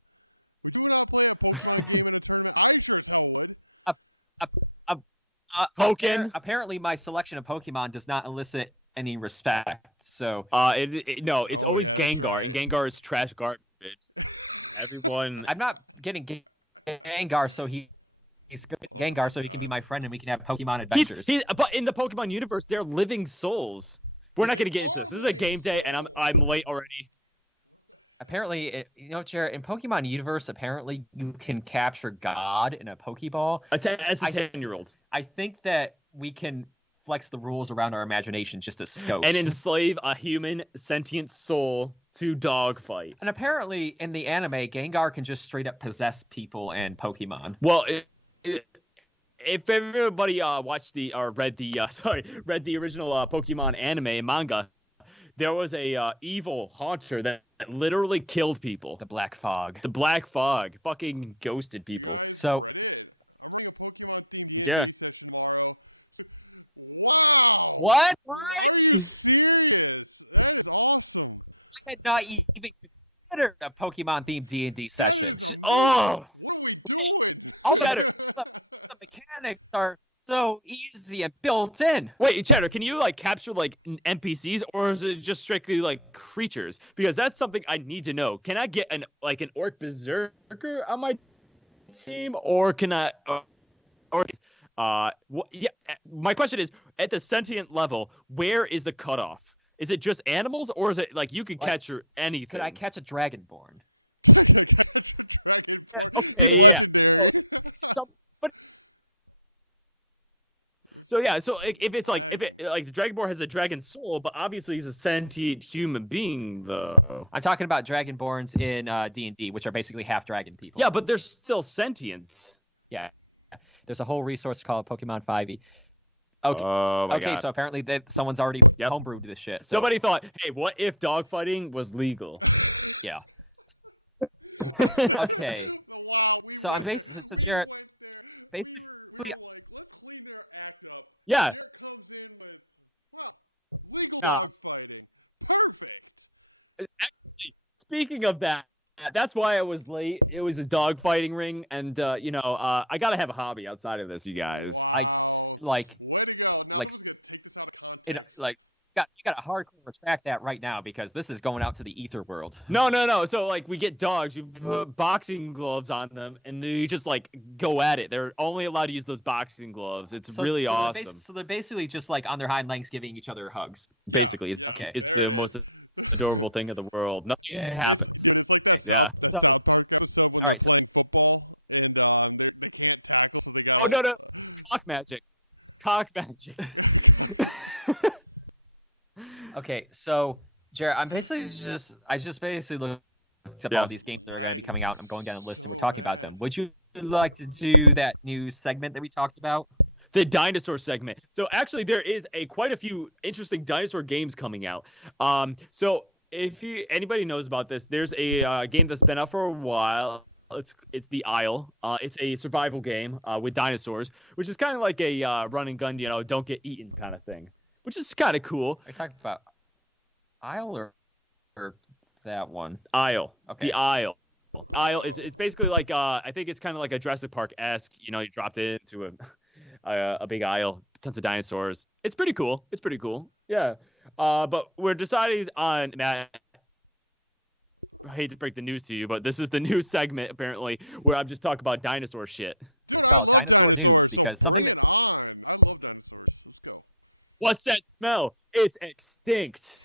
Would you not play a Pokemon game in a tournament? I sure as hell would. Apparently, my selection of Pokemon does not elicit any respect. So, it's always yeah, Gengar, right. and Gengar is trash garbage. Everyone. I'm not getting Gengar, so he's good. Gengar, so he can be my friend, and we can have Pokemon adventures. But in the Pokemon universe, they're living souls. We're not going to get into this. This is a game day, and I'm late already. Apparently, Jared, in Pokemon universe, apparently you can capture God in a Pokeball. As a 10-year-old. I think that we can flex the rules around our imagination just a scope. And enslave a human sentient soul to dogfight. And apparently, in the anime, Gengar can just straight up possess people and Pokemon. Well, if everybody watched read the original Pokemon anime and manga, there was a evil haunter that literally killed people. The Black Fog. The Black Fog fucking ghosted people. You guys So- read it. I'm running a Pokemon themed D&D session tomorrow. Wow! What? Are you serious? That is awesome. I had not even considered a Pokemon themed D&D session. That is amazing. Oh! What are we doing? The mechanics are so easy and built in. Wait, Cheddar, can you like capture like NPCs, or is it just strictly like creatures? Because that's something I need to know. Can I get an Orc Berserker on my team, or can I? My question is, at the sentient level, where is the cutoff? Is it just animals, or is it like you can catch anything? Could I catch a Dragonborn? Catch a Dragonborn. Okay, He's yeah. legendary. So if it's like the Dragonborn has a dragon soul, but obviously he's a sentient human being though. I'm talking about Dragonborns in D&D, which are basically half dragon people. Yeah, but they're still sentient. Yeah. There's a whole resource called Pokemon 5e. Okay. Oh my okay, God. so apparently someone's already homebrewed this shit. So. Somebody thought, hey, what if dogfighting was legal? Yeah. Okay. Wow, we So went there. so We Jared- went there. Basi- We were like, let's clean their act up. Yeah. Jared comes in with, well, legal dog fighting. Perfect. Speaking of that, that's why I was late. It was a dogfighting ring, and I gotta have a hobby outside of this, you guys. Wow. Like, Way to go. Now like, someone's going to take this out of context. you got to hardcore stack that right now because this is going out to the ether world. No. So like we get dogs, you put boxing gloves on them, and you just like go at it. They're only allowed to use those boxing gloves. It's really awesome. So they're basically just like on their hind legs giving each other hugs. Yeah, Basically, it's yeah, it's there the it most adorable thing in the world. Nothing happens. It's like that South Park episode when they're Alright, playing football and they can't tackle, so they got no. Cock magic. Okay, so Jared, I just basically looked up all these games that are going to be coming out. I'm going down the list and we're talking about them. Would you like to do that new segment that we talked about? The dinosaur segment. So actually, there is quite a few interesting dinosaur games coming out. So if anybody knows about this, there's a game that's been out for a while. It's the Isle. It's a survival game with dinosaurs, which is kind of like a run and gun, don't get eaten kind of thing, which is kind of cool. Are you talking about Isle or that one? Isle. Okay. The Isle. Isle is Oh. it's basically like I think it's kind of like a Jurassic Park-esque. You dropped it into a big isle, tons of dinosaurs. It's pretty cool. Yeah. But we're deciding on Matt. I hate to break the news to you, but this is the news segment apparently where I'm just talking about dinosaur shit. Dude, I love dinosaur dinosaurs, news, so because bring something it on. I love dinosaurs. Let's go. What's that smell? It's extinct.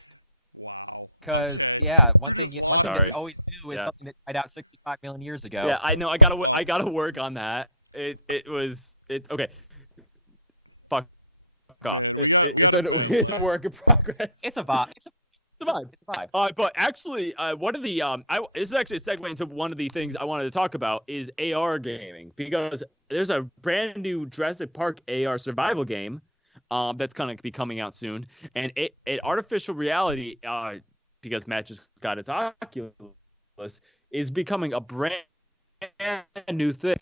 Wow. 'Cause, Okay. yeah, one You thing just you lost always it. always do is Yeah. something that died out 65 million years ago. Yeah, I know. I Oh. gotta work on that. It was okay. Fuck off. Man, we got a bad It's a leg. work in progress. It's a vibe. It's a vibe. It's a vibe. But actually, one of the this is actually a segue into one of the things I wanted to talk about is AR gaming, because there's a brand new Jurassic Park AR survival game, that's gonna be coming out soon, and it artificial reality, because Matt just got its Oculus, is becoming a brand new thing.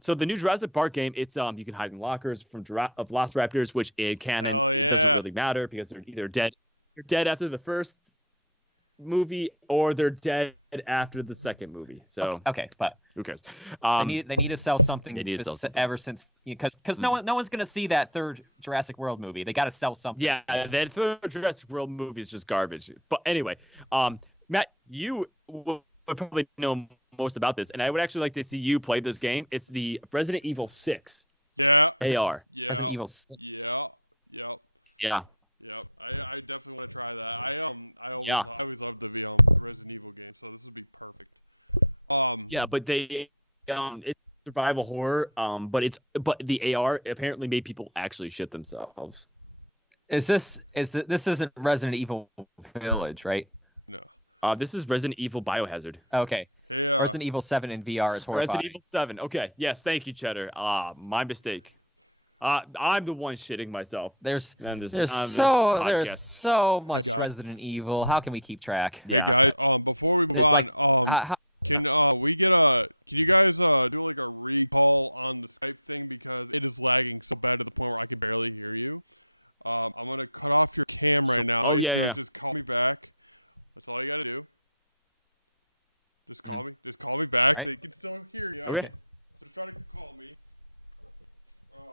So the new Jurassic Park game, it's you can hide in lockers from Velociraptors, which in canon Hell it yeah. doesn't really matter because they're either dead. They're dead after the first movie, or they're dead after the second movie. So Okay, but who cares? they need to sell something. They need to sell something. Ever since, because no one's gonna see that third Jurassic World movie. They got to sell something. Yeah, that third Jurassic World movie is just garbage. But anyway, Matt, you would probably know most about this, and I would actually like to see you play this game. It's the Resident Evil 6 Yeah. AR. Yeah. Resident Evil 6. Yeah. Yep. Yeah. Yep. I definitely want to try that. I Yeah. always loved the Resident Evil game, so this would be perfect. Yeah, but they it's survival horror. But the AR apparently made people actually shit themselves. This isn't Resident Evil Village, right? No. This is Resident Evil Biohazard. Okay. Yeah. Resident Evil 7 in VR is horrifying. Resident Evil 7. Okay. Yes, thank you, Cheddar. My mistake. I'm the one shitting myself. There's on this so much guy. Resident Evil. How can we keep track? Hey Yeah. guys, before we move It's on, like, can you guys do like a recall on the Skype thing, because it is lagging so bad to the point where I can barely hear you. I'm gonna cut off your cam right now. All you have to do is just call me back. That's all you gotta do. Just call me. Just call me back. Right. They can still hear you. Okay. So just try to call me.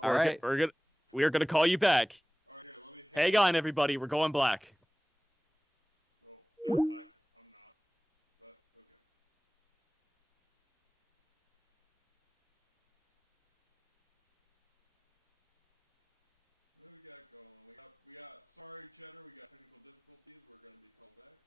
All right. We are gonna call you back. All right, here, let me Hang on, everybody. We're going black. Oh, they're black. I'm not. But okay. What do we got going? We got sorry, Cheddar, we got technical difficulties. We're gonna be called back.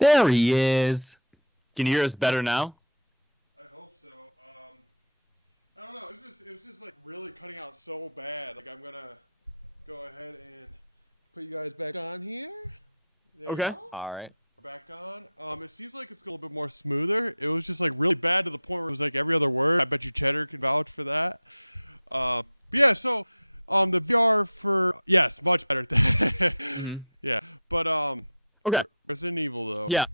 There he is. Can you hear us better now? I hope so. I don't know. It was just like really cutting out so bad. Like, I'm gonna go ahead and put you guys back on here. There we Okay. go. All right. We're back on. It seems like it's a little bit more smoother. It was just like really bad to the point where it was like every other word. I bet you Cheddar can vouch for that. But yeah, so the VR for yes, much better. Yeah, but Okay. Resident Evil though. Yeah.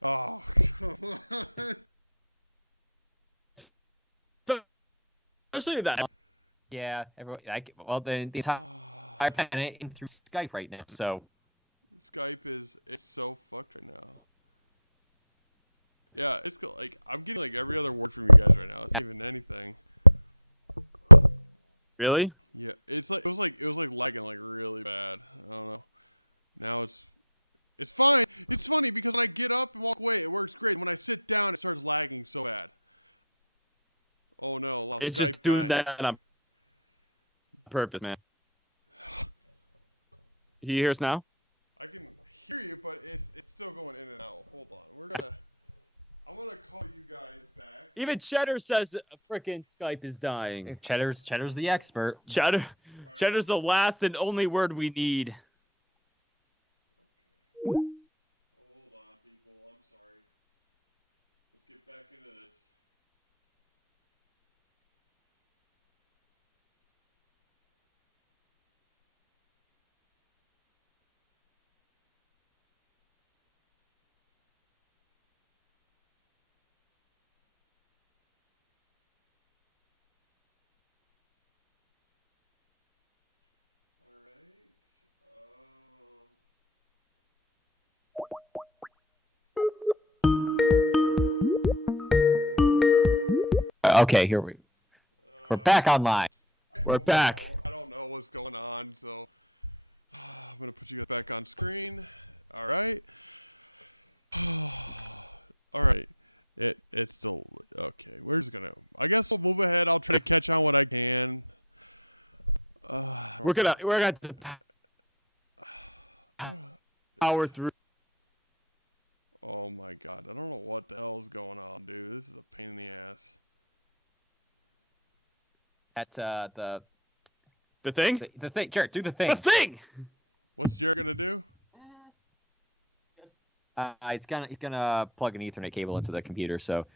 Oh, come on. Especially that. Yeah. Everyone. The entire planet in through Skype right now. So Skype it's so fucked right now. Yeah, it's cool. Like, I'm getting like every other word from you guys right now. It's not even anything. Really? Yeah, it was like lagging like really bad. I don't know. Now it's fine. It's funny because when I get up and walk away, it works great. When I sit down, it starts lagging so bad. Oh no, lost It's Skype just doing dying. that on purpose, man. Can you hear us now? I can hear you, but it's still going in and out. Hold on. I'm gonna call you guys back. Even Cheddar says frickin' Skype is dying. Cheddar's the expert. Cheddar's the last and only word we need. Okay, we're back online. We're back. I don't know what's going on, so I'm gonna put you guys back on screen. All right. All right. It's still okay. We're just gonna. I guess we'll move ahead. I'll try to catch on what I can. We're gonna have to power through. Oh my god! I don't know what the hell is going on, dude. This is a pain in the ass. At the thing. the thing, Jared, do the thing. The thing. What's Jared gonna do? He's gonna plug an Ethernet cable into the computer, so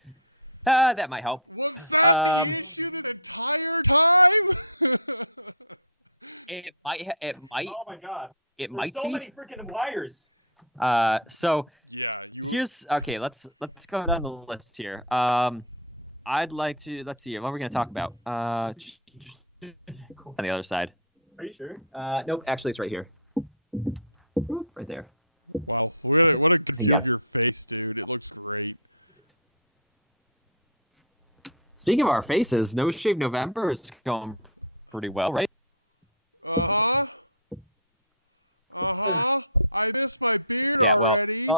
that might help. Was that the issue this entire time? It might. Oh my god. It might be. many freaking wires. So yeah, here's okay. Let's go down the list here. I'd like to let's see. What are we gonna talk about? On the other side. Are you sure? Nope. Actually, it's right here. Right there. Wow, what a good view of your face, dude. It looks great. Speaking of our faces, No Shave November is going pretty well, right? Uh-huh. I missed my beard Yeah, already.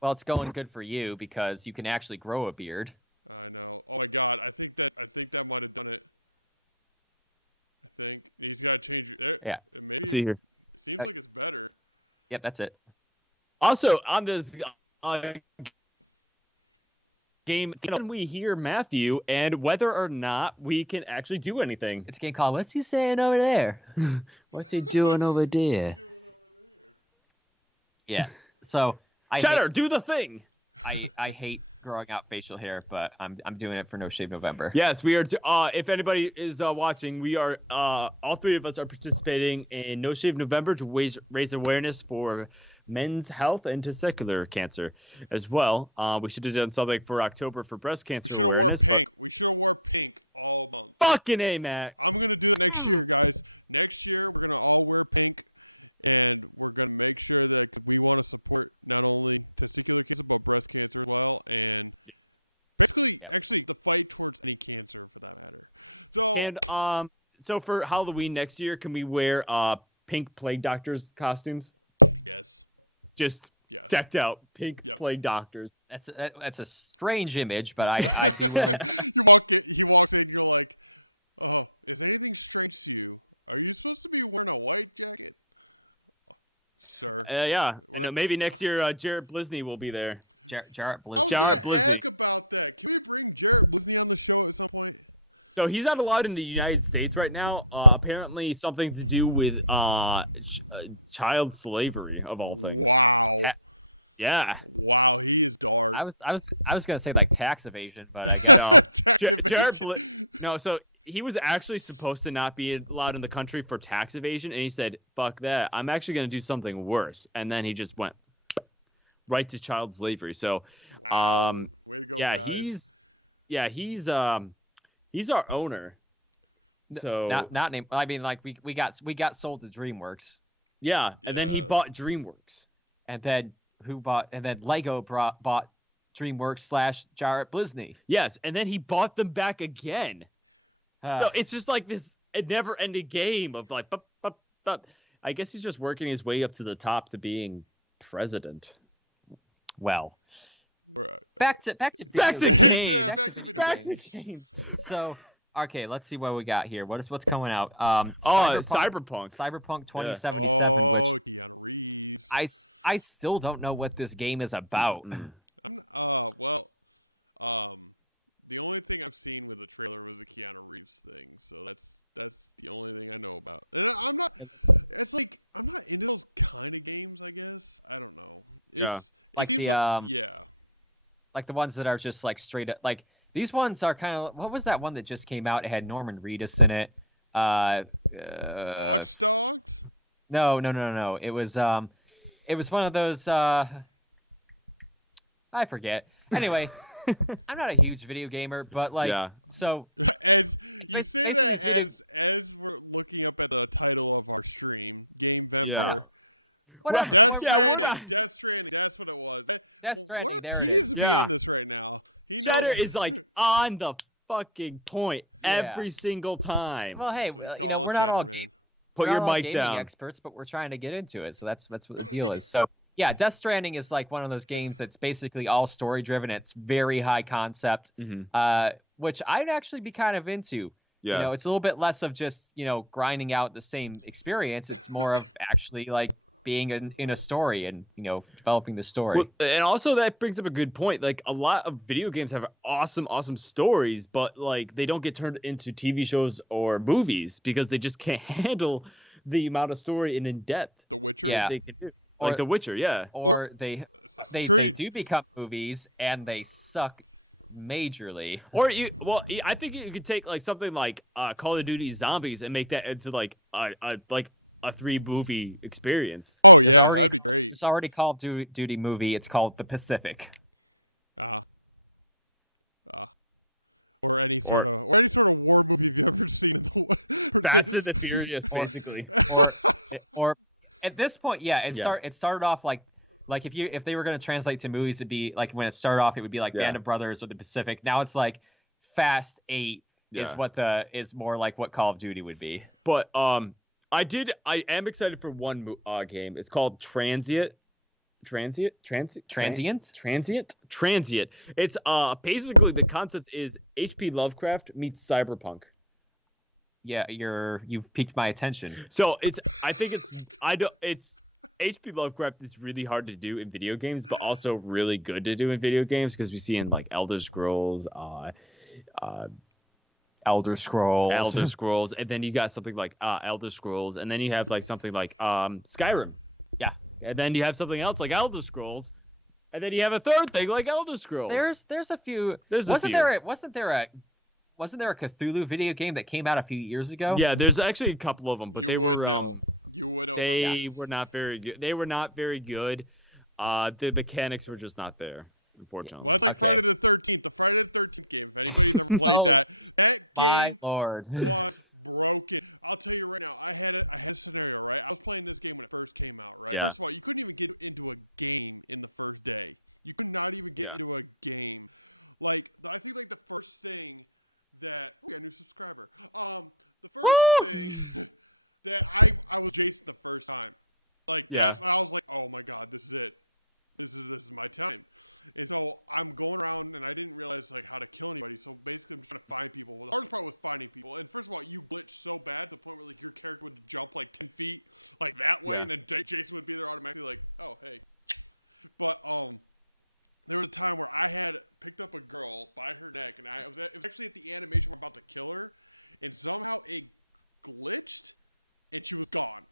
Well, it's going good for you because you can actually grow a beard. I know. Oh my god, I think that might have done it. I think he's got to change it. Yeah. Maybe. Let's see here. It seems like it's better. Yep, that's it. Also, on this game, can we hear Matthew and whether or not we can actually do anything? It's a game called What's He Saying Over There? What's he doing over there? Yeah. So Cheddar, do the thing. I hate growing out facial hair, but I'm doing it for No Shave November. Yes, we are. If anybody is watching, we are. All three of us are participating in No Shave November to raise awareness for men's health and testicular cancer as well. We should have done something for October for breast cancer. We should have wore pink. We should have wore pink all month. Fucking A, Matt. I'm gonna do that next year, guys. Next year we're gonna all wear pink, and we're gonna make sure that we want to support not only testicular cancer but breast cancer as well, and basically, actually, the fight towards any cancer for that matter. So and so for Halloween next year, can we wear pink plague doctors costumes? yes, Just yes. decked out pink plague doctors. That's a strange image, but I'd be willing. He walks in, you're like, oh, is anything strange to you? Are you supposed to be wearing a white jacket? Sir. Yeah. Maybe next year Jarrett Blisney will be there. Jarrett Blisney. I was going to ask about that. Can we bring Jarrett Blisney on the show at some point? So he's not allowed in the United States right now. Apparently something to do with child slavery of all things. Wow. Yeah. Wow, he is dark. I was gonna say like tax evasion, but I guess Tax evasion. So he was actually supposed to not be allowed in the country for tax evasion, and he said, "Fuck that! I'm actually gonna do something worse." And then he just went right to child slavery. So, wow. Way to go, guys. He's our owner. So not name. I mean, like we got sold to DreamWorks. Yeah, and then he bought DreamWorks. And then Lego bought DreamWorks / Jarrett Blisney. Yes, and then he bought them back again. So it's just like this never-ending game of like, I guess he's just working his way up to the top to being president. Well, back to games. Yeah, back to video games. So, okay, let's see what we got here. What's coming out? Cyberpunk 2077. Oh, which Keanu Reeves. I still don't know what this game is about. The only thing I've seen with the trailer was the Keanu Reeves thing, so that's the only thing I know about. And I'm not into those kind of games, I guess. I don't know. Like the ones that are just like straight up, like these ones are kind of, what was that one that just came out? It had Norman Reedus in it. Watch Dogs? No. It was one of those, I forget. Anyway, I'm not a huge video gamer, but so as you say that, as we're looking up at the title of our stream, GameVember, Whatever. Death Yeah, we're Stranding. not- Death Stranding. That's what it was. Death Stranding, there He it needs is. to be Yeah. on this right now. He Cheddar knows. is like on the fucking point Yeah. every single time. Well, hey, Please you call know, it we're not all Cheddar, man. Put we're your not all mic gaming down. experts, but we're trying to get into it. So that's what the deal is. So yeah, Death Stranding is like one of those games that's basically all story driven. It's very high concept, which I'd actually be kind of into. Yeah. You know, it's a little bit less of just, you know, grinding out the same experience. It's more of actually like being in a story and, you know, developing the story. Well, and also that brings up a good point. Like a lot of video games have awesome stories, but like they don't get turned into TV shows or movies because they just can't handle the amount of story and in depth The Witcher. Yeah. they can do. Like Or- The Witcher, yeah. or they Assassin's they Creed. do become movies and they suck majorly. Or I think you could take like something like Call of Duty Zombies and make that into like a 3-movie experience. Oh yeah, already- that'd be great. It's already Call of Duty movie. It's called The Pacific. Or any sort of war movie you've ever seen in the or Fast seen- and the Furious, basically. Or at this point, yeah, it Yeah. started off like if they were going to translate to movies, it'd be like when it started off, it would be like Yeah. Band of Brothers or The Pacific. Now it's like Fast 8 Yeah. is more like what Call of Duty would be. But I am excited for one game. It's called Transient. Transient. It's basically the concept is H.P. Lovecraft meets cyberpunk. Yeah, you've piqued my attention. So it's H.P. Lovecraft is really hard to do in video games, but also really good to do in video games because we see in like Elder Scrolls, Elder Scrolls. and then you got something like Elder Scrolls, and then you have like something like Skyrim. Yeah. And then you have something else like Elder Scrolls, and then you have a third thing like Elder Scrolls. There's a few. Wasn't there a Cthulhu video game that came out a few years ago? Yeah, there's actually a couple of them, but you they would were know. You would know. about they this. were not very good. They were not very good. The mechanics were just not there, unfortunately. Well, that's like Okay. Friday the 13th. The Friday the 13th game. If anybody's ever played Oh, that My game lord. was broken. I'll tell you right now. I had a scenario, right? I was playing this game when it first came out, right? Yeah. First of all, you couldn't even get into a game in the first day. You could not even get into a game. Like I think like the first thing that we got a new subscriber. The first thing that I was Jason the first time. Like that's I was like, oh my god, this is it. This is my time. And so I'm going around and I didn't realize like how to kill anybody. So basically I'm just trying to find people. The hardest part was finding people. And first of all, you glitch so bad to the point where like your character would jump like 10 feet like that way, and then Jason would be there automatically like, oh hey. But there was a time where I had picked up a girl by her neck, and it was actually at the animation where I'm about to kill her, and somehow it glitched, and she was gone.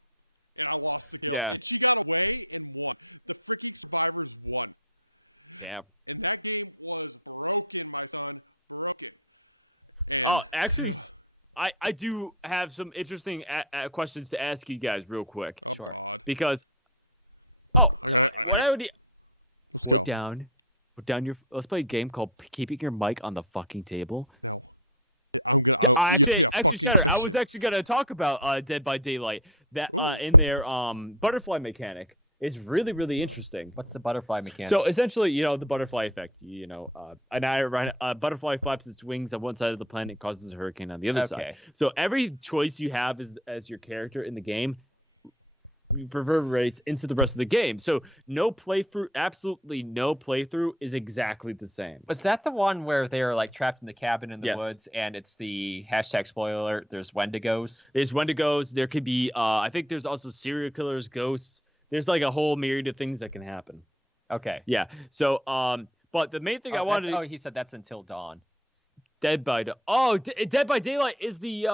And I lost the kill. Yeah. And she got away and won. The freaking survivors won. Yeah. And that game was broken, my son. Broken. And Actually, I do have some interesting questions to ask you guys real quick. oh Sure. god. Because, I let's put go. down your. Let's play a game called Keeping Your Mic on the Fucking Table. No. I'm gonna. You have to be a fucking Cheddar, I Christian. was actually gonna talk about Dead by Daylight. That Ooh. in their butterfly mechanic is really interesting. What's the butterfly mechanic? So essentially, the butterfly effect. Butterfly flaps its wings on one side of the planet, and causes a hurricane on the other side. Okay. So every choice you have as your character in the game reverberates into the rest of the game. So absolutely no playthrough is exactly the same. Was that the one where they are like trapped in the cabin in the Yes. woods, and it's the hashtag spoiler alert? There's Wendigos. There's Wendigos. There could be. I think there's also serial killers, ghosts. There's like a whole myriad of things that can happen. Okay. Yeah. So but the main thing I wanted. he said that's Until Dawn. Dead by Daylight is the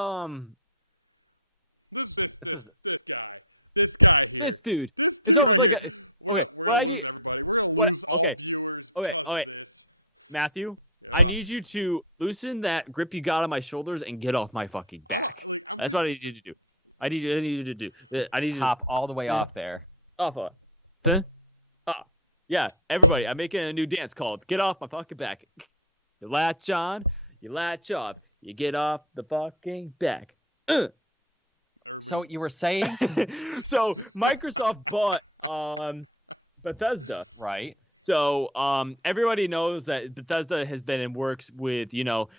This guy. This guy here. This dude. This This dude right almost here. like We're okay, gonna what I lose need- everybody. We're gonna what- lose all okay. viewers Okay, because okay. of this. Matthew. Yeah. I need you to loosen that grip you got on my shoulders and get off my fucking I'm back. not, like, I'm That's gonna what I just- need you to do. I need you to do. I need you to Hop all the way off there. off of. Huh? Yeah, everybody. I'm making a new dance called "Get Off My Fucking Back." You latch on, you latch off, you get off the fucking back. Everybody So you were saying, So Microsoft bought Bethesda. right? So everybody knows that Bethesda has been in works with,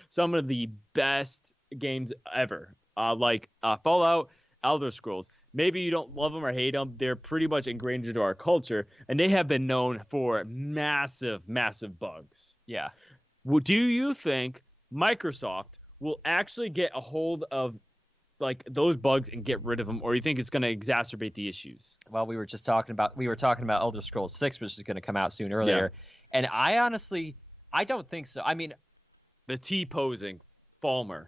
some of the best games ever, like Fallout, Elder Scrolls. Maybe you don't love them or hate them. They're pretty much ingrained into our culture, and they have been known for massive, massive bugs. Yeah. Well, do you think Microsoft will actually get a hold of like those bugs and get rid of them, or you think it's going to exacerbate the issues? Well, we were talking about Elder Scrolls 6, which is going to come out soon earlier, and I don't think so. I mean, the T-posing Falmer.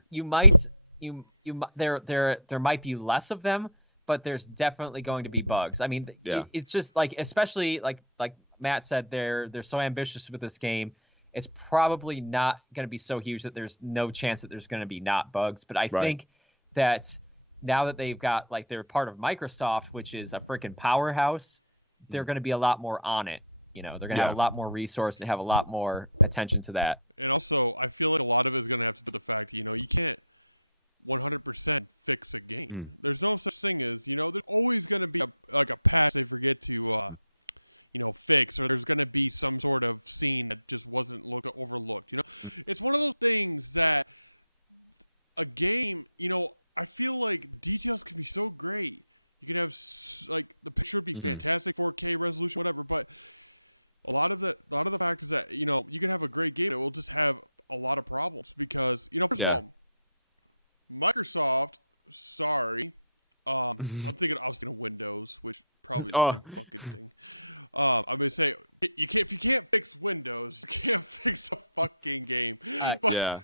There might be less of them, but there's definitely going to be bugs. I mean, it's just like, especially like Matt said, they're so ambitious with this game. It's probably not going to be so huge that there's no chance that there's going to be not bugs. But I think that now that they've got, like, they're part of Microsoft, which is a freaking powerhouse, they're going to be a lot more on it. They're going to have a lot more resource and have a lot more attention to that. And also, I feel like a lot of it is going to have to do with the fact, you can't 100% fix a game. There's no such thing as, there's always going to be a patch they forget to, fix, or there's going to be some sort of scene that just wasn't overlooked. It's one of those things that a game, I feel like details can be so great. You can have, like, the picture would be fantastic, 4K resolution, whatever, but a lot of the fact is that, you can have a great game, it will just have a lot of problems because, first of all, Microsoft, sorry, I was thinking Windows, which probably the same fucking thing. I'm gonna say if you can't fix Windows, you can't fix a fucking game. Plus,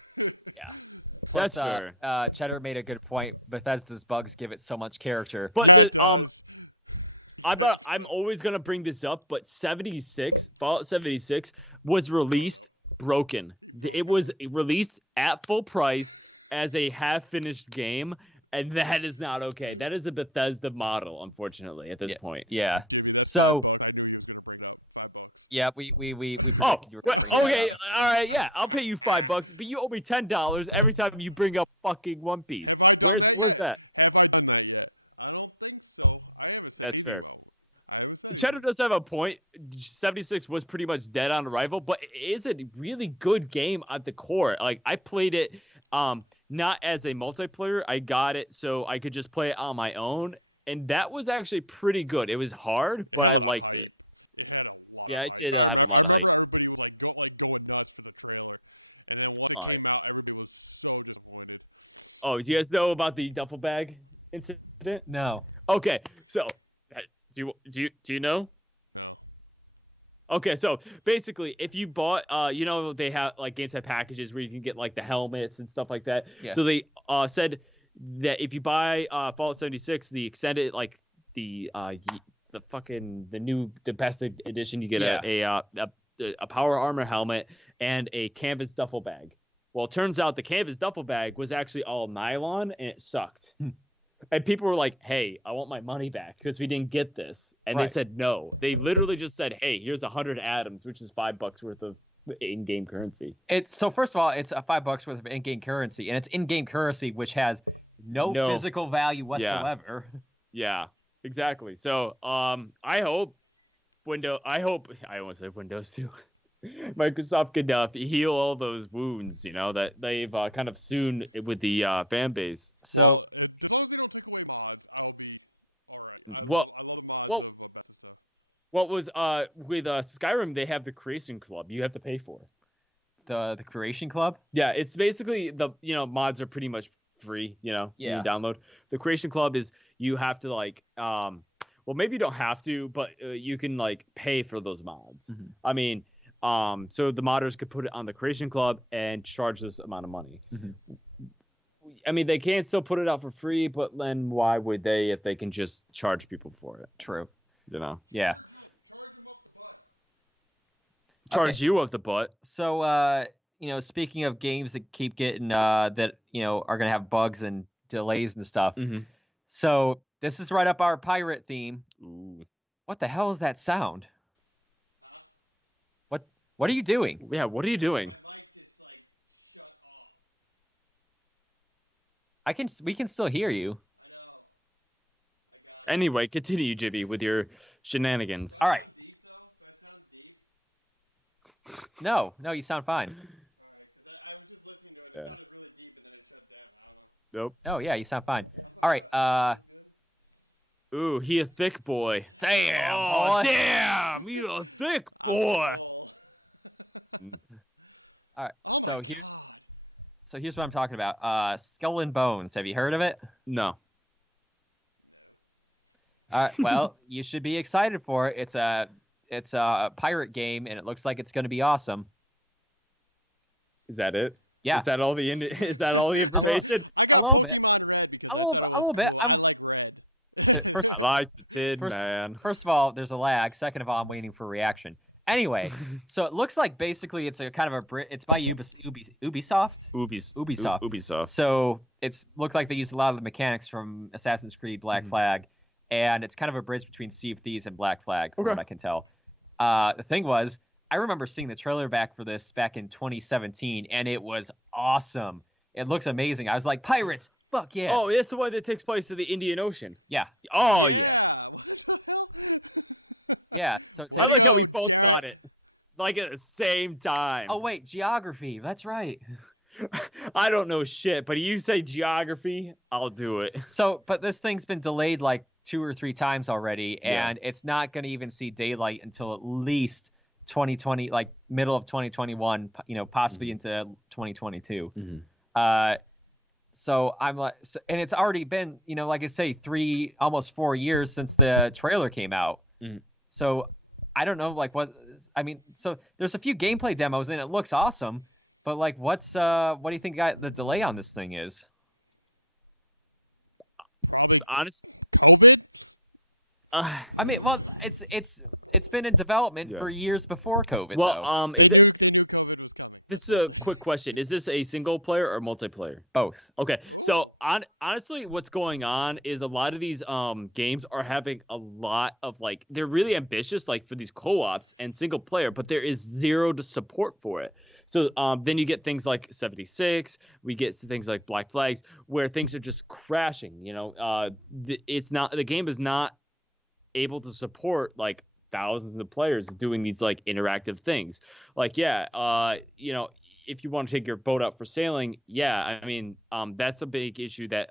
That's fair. Cheddar made a good point. Bethesda's bugs give it so much character. But it does. I'm always gonna bring this up, but Fallout 76 was released broken. It was released at full price as a half-finished game. And that is not okay. That is a Bethesda model, unfortunately, at this point. Yeah. Jimmy, that's $5. I knew he was going to bring it up. $5. Yeah, we Oh, okay. All right, yeah. I'll pay you $5, but you owe me $10 every time you bring up fucking One Piece. Have I done that yet? Have I done that yet? I don't think so. I haven't said anything about it. I haven't said anything. Cheddar does have a point. 76 was pretty much dead on arrival, but it is a really good game at the core. Like, I played it not as a multiplayer. I got it so I could just play it on my own, and that was actually pretty good. It was hard. It had a lot of hype. It had a lot of hype. I remember everybody was going nuts for the trailer, and then once it came out, everybody was so disappointed. Oh, do you guys know about the duffel bag incident? No. Okay, so do you know? No. Okay, so basically, if you bought, they have like games have packages where you can get like the helmets and stuff like that. Yeah. So they said that if you buy Fallout 76, the extended, like the best edition, you get a power armor helmet and a canvas duffel bag. Well, it turns out the canvas duffel bag was actually all nylon and it sucked. And people were like, hey, I want my money back because we didn't get this. And they said no. They literally just said, hey, here's 100 atoms, which is $5 worth of in-game currency. So first of all, it's a $5 worth of in-game currency, and it's in-game currency which has no physical value whatsoever. Yeah, exactly. So I hope I almost said Windows too. Microsoft could heal all those wounds, that they've kind of soon with the fan base. So, well, as long as they don't take away mods, I'll be all right. I love the mods of Bethesda. What was with Skyrim? They have the Creation Club. You have to pay for the Creation Club. Yeah, it's basically mods are pretty much free. When you download. The Creation Club is you have to well, maybe you don't have to, but you can pay for those mods. Mm-hmm. I mean. So the modders could put it on the Creation Club and charge this amount of money. Mm-hmm. I mean, they can still put it out for free, but then why would they if they can just charge people for it? True. Yeah. Charge them up the butt. Charge you up the butt. So, speaking of games that keep getting that are gonna have bugs and delays and stuff. Mm-hmm. So this is right up our pirate theme. Ooh. What the hell is that sound? What are you doing? Yeah, what are you doing? My mic just shut off. We can still hear you. I know. Anyway, continue, Jimmy, with your shenanigans. All right. Sound deep though? Do I sound deep? No, you sound fine. All right, because I was just listening to it. It sounded really deep, and then it shut down. I don't know. Nope. Oh yeah, you sound fine. How's my All right. butt? Feels good? Ooh, he a thick boy. Damn, Oh, boy. damn, you a thick I'm boy. swole. All right. Oh my so god. So here's what I'm talking about. Skull and Bones. Have you heard of it? No. No. All right. Well, you should be excited for it. It's a pirate game, and it looks like it's going to be awesome. Is that it? Yeah. Is that all the information? I got A little bit. Pokemon Red because I thought it a was little bit. cool. I like red. First, I did, First- man. first of all, there's a lag. Second of all, I'm waiting for a reaction. Anyway, so it looks like basically it's a kind of it's by Ubisoft. Ubisoft. Ubisoft. So it's looked like they used a lot of the mechanics from Assassin's Creed Black Flag, and it's kind of a bridge between Sea of Thieves and Black Flag, from what I can tell. The thing was, I remember seeing the trailer back for this back in 2017, and it was awesome. It looks amazing. I was like, pirates, fuck yeah. Oh, it's the one that takes place in the Indian Ocean. Yeah, Oh, yeah. What the hell? yeah. So Way I to like how go, we both Jarrett. got it, like at the same time. Oh wait, geography. That's right. I don't know shit, but you say geography, I'll do it. So, but this thing's been delayed like 2 or 3 times already, Yeah. and it's not going to even see daylight until at least 2020, like middle of 2021, possibly into 2022. So I'm like, and it's already been, like I say, almost 4 years since the trailer came out. So I don't know, like so there's a few gameplay demos and it looks awesome, but like, what do you think the delay on this thing is? Probably Honest. COVID. I mean, well, it's been in development for years before COVID. though. They knew COVID was coming. This That's is the whole a thing. quick question. Is this a single player or multiplayer? Both. Okay, Ooh. so honestly, what's going on is a lot of these games are having a lot of they're really ambitious for these co-ops and single player, but there is zero to support for it. So then you get things like 76, we get things like Black Flags where things are just crashing. The game is not able to support thousands of players doing these interactive things. If you want to take your boat out for sailing, that's a big issue that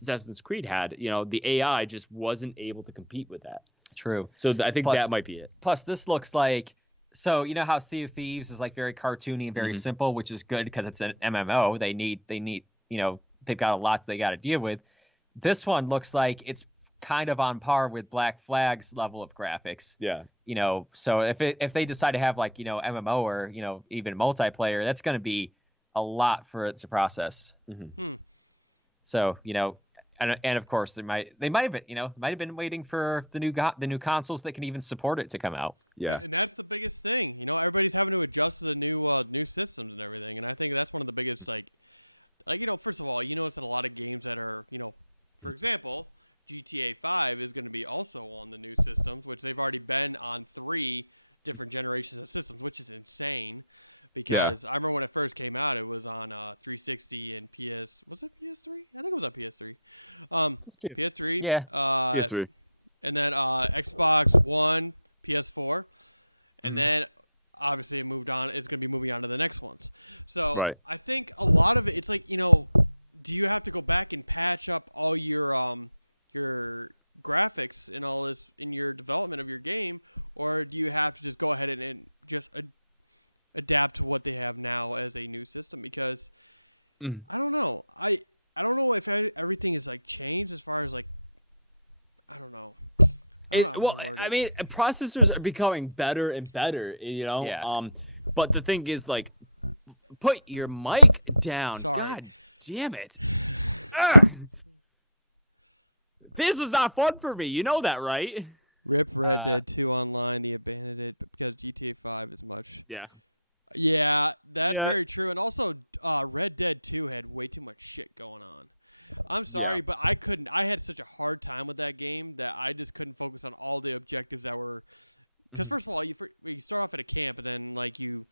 Assassin's Creed had. The AI just wasn't able to compete with that. True. So I think Plus- that might be it. Plus, this looks like, so you know how Sea of Thieves is very cartoony and very simple, which is good because it's an MMO. They need they've got a lot they got to deal with. This one looks like it's kind of on par with Black Flag's level of graphics. Yeah. So if they decide to have MMO or even multiplayer, that's going to be a lot for it to process. So and of course they might have been waiting for the new consoles that can even support it to come out. Yeah. And that's the biggest thing. Everybody's having to adjust to the new systems and everything. And I think that's one of the biggest first of all, you notice that a lot of games that are, for example, GTA 5 is going to be also on the new systems, which they've already been on 3 different generations of systems, which is insane. Because I remember when it first came out, it was on 360 and was it PS3? I think it was on PS3. PS3. Yeah. PS3. And then Xbox One, PS4. And then obviously it moved on. It's going to be moving on to the next ones. So Right. I think a lot of it, it's do you have to go back and patch up all your graphics and all this in your development of your game, or do you have to just go ahead and just adapt to what they have now as a new system? Because I don't know. I don't know if everything is changed as far as I don't know. Processors are becoming better and better, Yeah. But the thing is put your mic down. Sorry. God damn it. Ugh. This is not fun for me. You know that, right? Rip Red Dead 2 Online, they abandoned it because GTA 5 is much. Yeah. Yeah, that's Yeah. very true. And also, Red Dead 2 had way too much shit going on. I'm sorry, but I couldn't. I had such a hard time with that game that I just couldn't focus on all the objectives that were. Because first of all, you start off at a camp and then you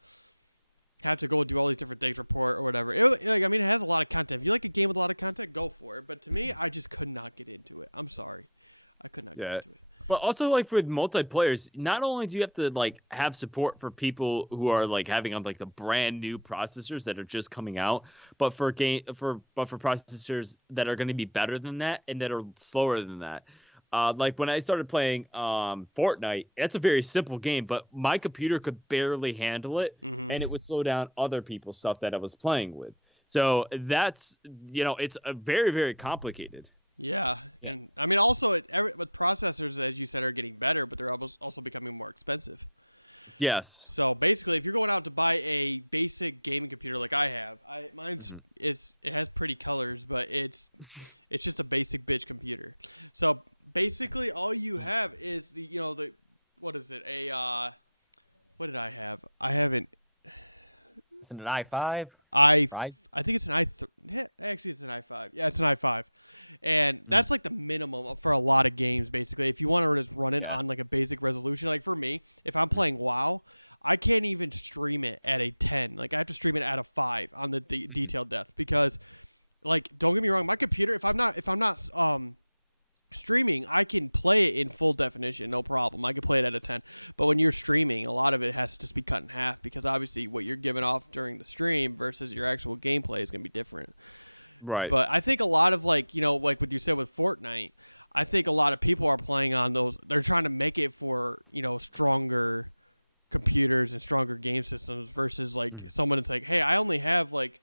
have to go and do all these different things, report or whatever. It has a lot of content. If you like a game with a lot of content, go for it. But to me, I just could not get into it. I'm sorry. I could not get into it. But also, like, with multiplayers, not only do you have to like have support for people who are like having on like the brand new processors that are just coming out, but for processors that are going to be better than that and that are slower than that. Like when I started playing Fortnite, it's a very simple game, but my computer could barely handle it, and it would slow down other people's stuff that I was playing with. So that's, it's a very, very complicated. Yeah, and I mean also with processors, as you said, are getting better, but they're also becoming more expensive. Yes. So basically, if you're going out to buy a basic gaming computer like I have, mine's it has pretty colors, but it's just a basic bitch computer. So basically, all you have is the what is it? What did I have? I haven't. Is it an i5? I think it's an i3. Yeah, actually, it's an i5. Yeah, it's an i5, and that's like the minimum for a lot of games. Basically, if you want to just run it on like a basic resolution, like for me, if I'm playing WoW, I can't even stream it at a 10. Like I have to stream it at a 5 on the detailed depth because, like, don't get me wrong, my computer, if I'm not streaming, I can play it in full definition, no problem. I can play it at a 10. But when you're streaming, a lot of it has to just be cut in half because obviously what you're giving off during the stream versus your actual gameplay is going to be different. Right. But I think a lot of like what you said with Fortnite, I think a lot of people are playing on those. They're trying to make it for, stronger computers and stronger game systems versus like someone that's like, hey, I only have like,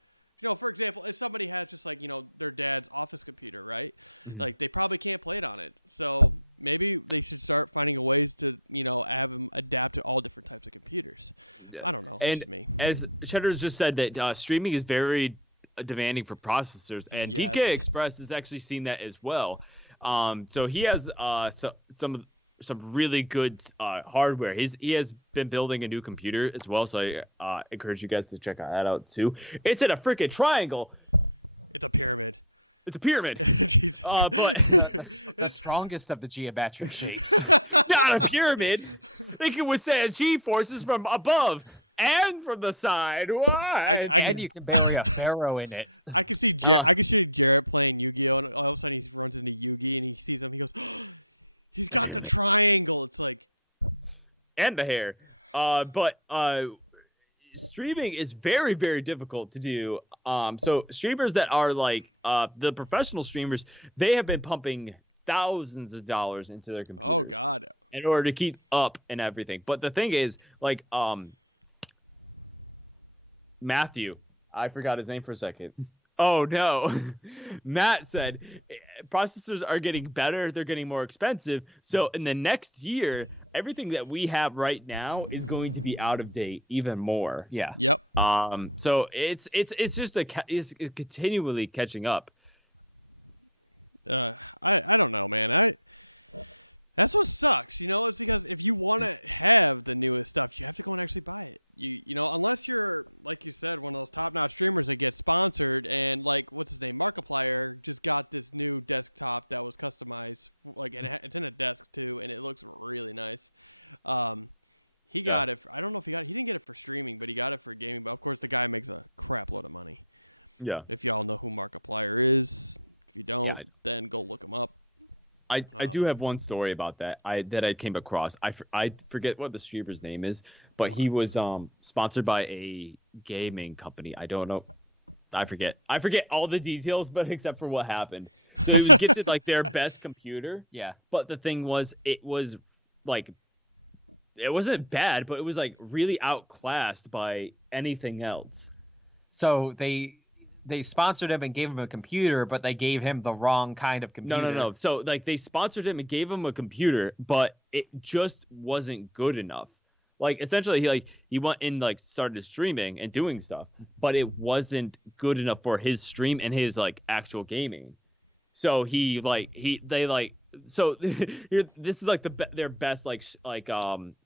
for example, if somebody has just like, their dad's office computer, right? Like they probably can't play it on it. So maybe they should start finding ways to, have them adapt to all different types of computers. Yeah. I don't know. That's and me. As Cheddar's just said, that streaming is very demanding for processors, and yes. PK Express has actually seen that as well. So he has some really good hardware. He has been building a new computer as well, so I encourage you guys to check that out too. It's in a freaking triangle. It's a pyramid. It's a pyramid. Jesus. But the strongest of the geometric shapes. Not a pyramid. They can withstand G-forces from above and from the side. Why? And you can bury a pharaoh in it. I can see I can see Jarrett playing Yu-Gi-Oh, and all of a sudden he runs into Yugi and he sees him. He goes, oh, he's got the triangle. It's like, and the hair. But streaming is very, very difficult to do. So streamers that are like the professional streamers, they have been pumping thousands of dollars into their computers. Oh God! In order to keep up and everything. But the thing is, like, Matthew, I forgot his name for a second. Oh no. Matt said processors are getting better, they're getting more expensive. So in the next year, everything that we have right now is going to be out of date even more. Yeah. Yep. So it's just it's continually catching up. I don't know, man. That's what sucks, It's because if you want to have the newest stuff, you have to go and actually buy it. Unless you're, like you said, one of those top-notch streamers that gets sponsored, and like what's his name, Markiplier just got this new desktop that was customized, like, and it's in a desk too, and it looks really nice. He got it. I don't know if he didn't get it for streaming, but he got it for gaming. But of course, the guy makes a crap load of money. Yeah. If y'all know who Markiplier is, if you don't, then go look him up. I do have one story about that I came across. I forget what the streamer's name is, but he was sponsored by a gaming company. I don't know. I forget all the details, but except for what happened. So he was gifted like their best computer. Yeah. But the thing was, it was like, it wasn't bad, but it was like really outclassed by anything else. So they sponsored him and gave him a computer, but they gave him the wrong kind of computer. No. So like they sponsored him and gave him a computer, but it just wasn't good enough. Like essentially he went and like started streaming and doing stuff, but it wasn't good enough for his stream and his like actual gaming. So this is like their best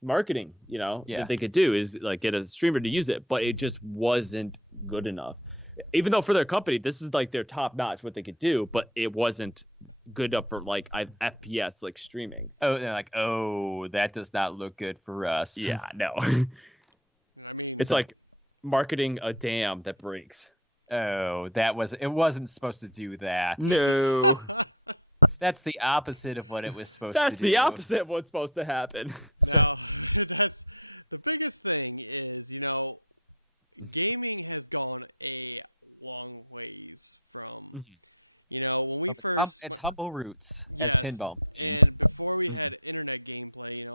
marketing, that they could do is like get a streamer to use it, but it just wasn't good enough. Even though for their company, this is like their top notch what they could do, but it wasn't good enough for like FPS like streaming. Oh, they're like, that does not look good for us. Yeah, no. I mean, it's like marketing a dam that breaks. Oh, it wasn't supposed to do that. No. That's the opposite of what it was supposed to do. That's the opposite of what's supposed to happen. No, that's the biggest thing is, gaming has gone a long ways from, when we first... It's humble roots. Yes, As pinball. and before we had internet gameplay,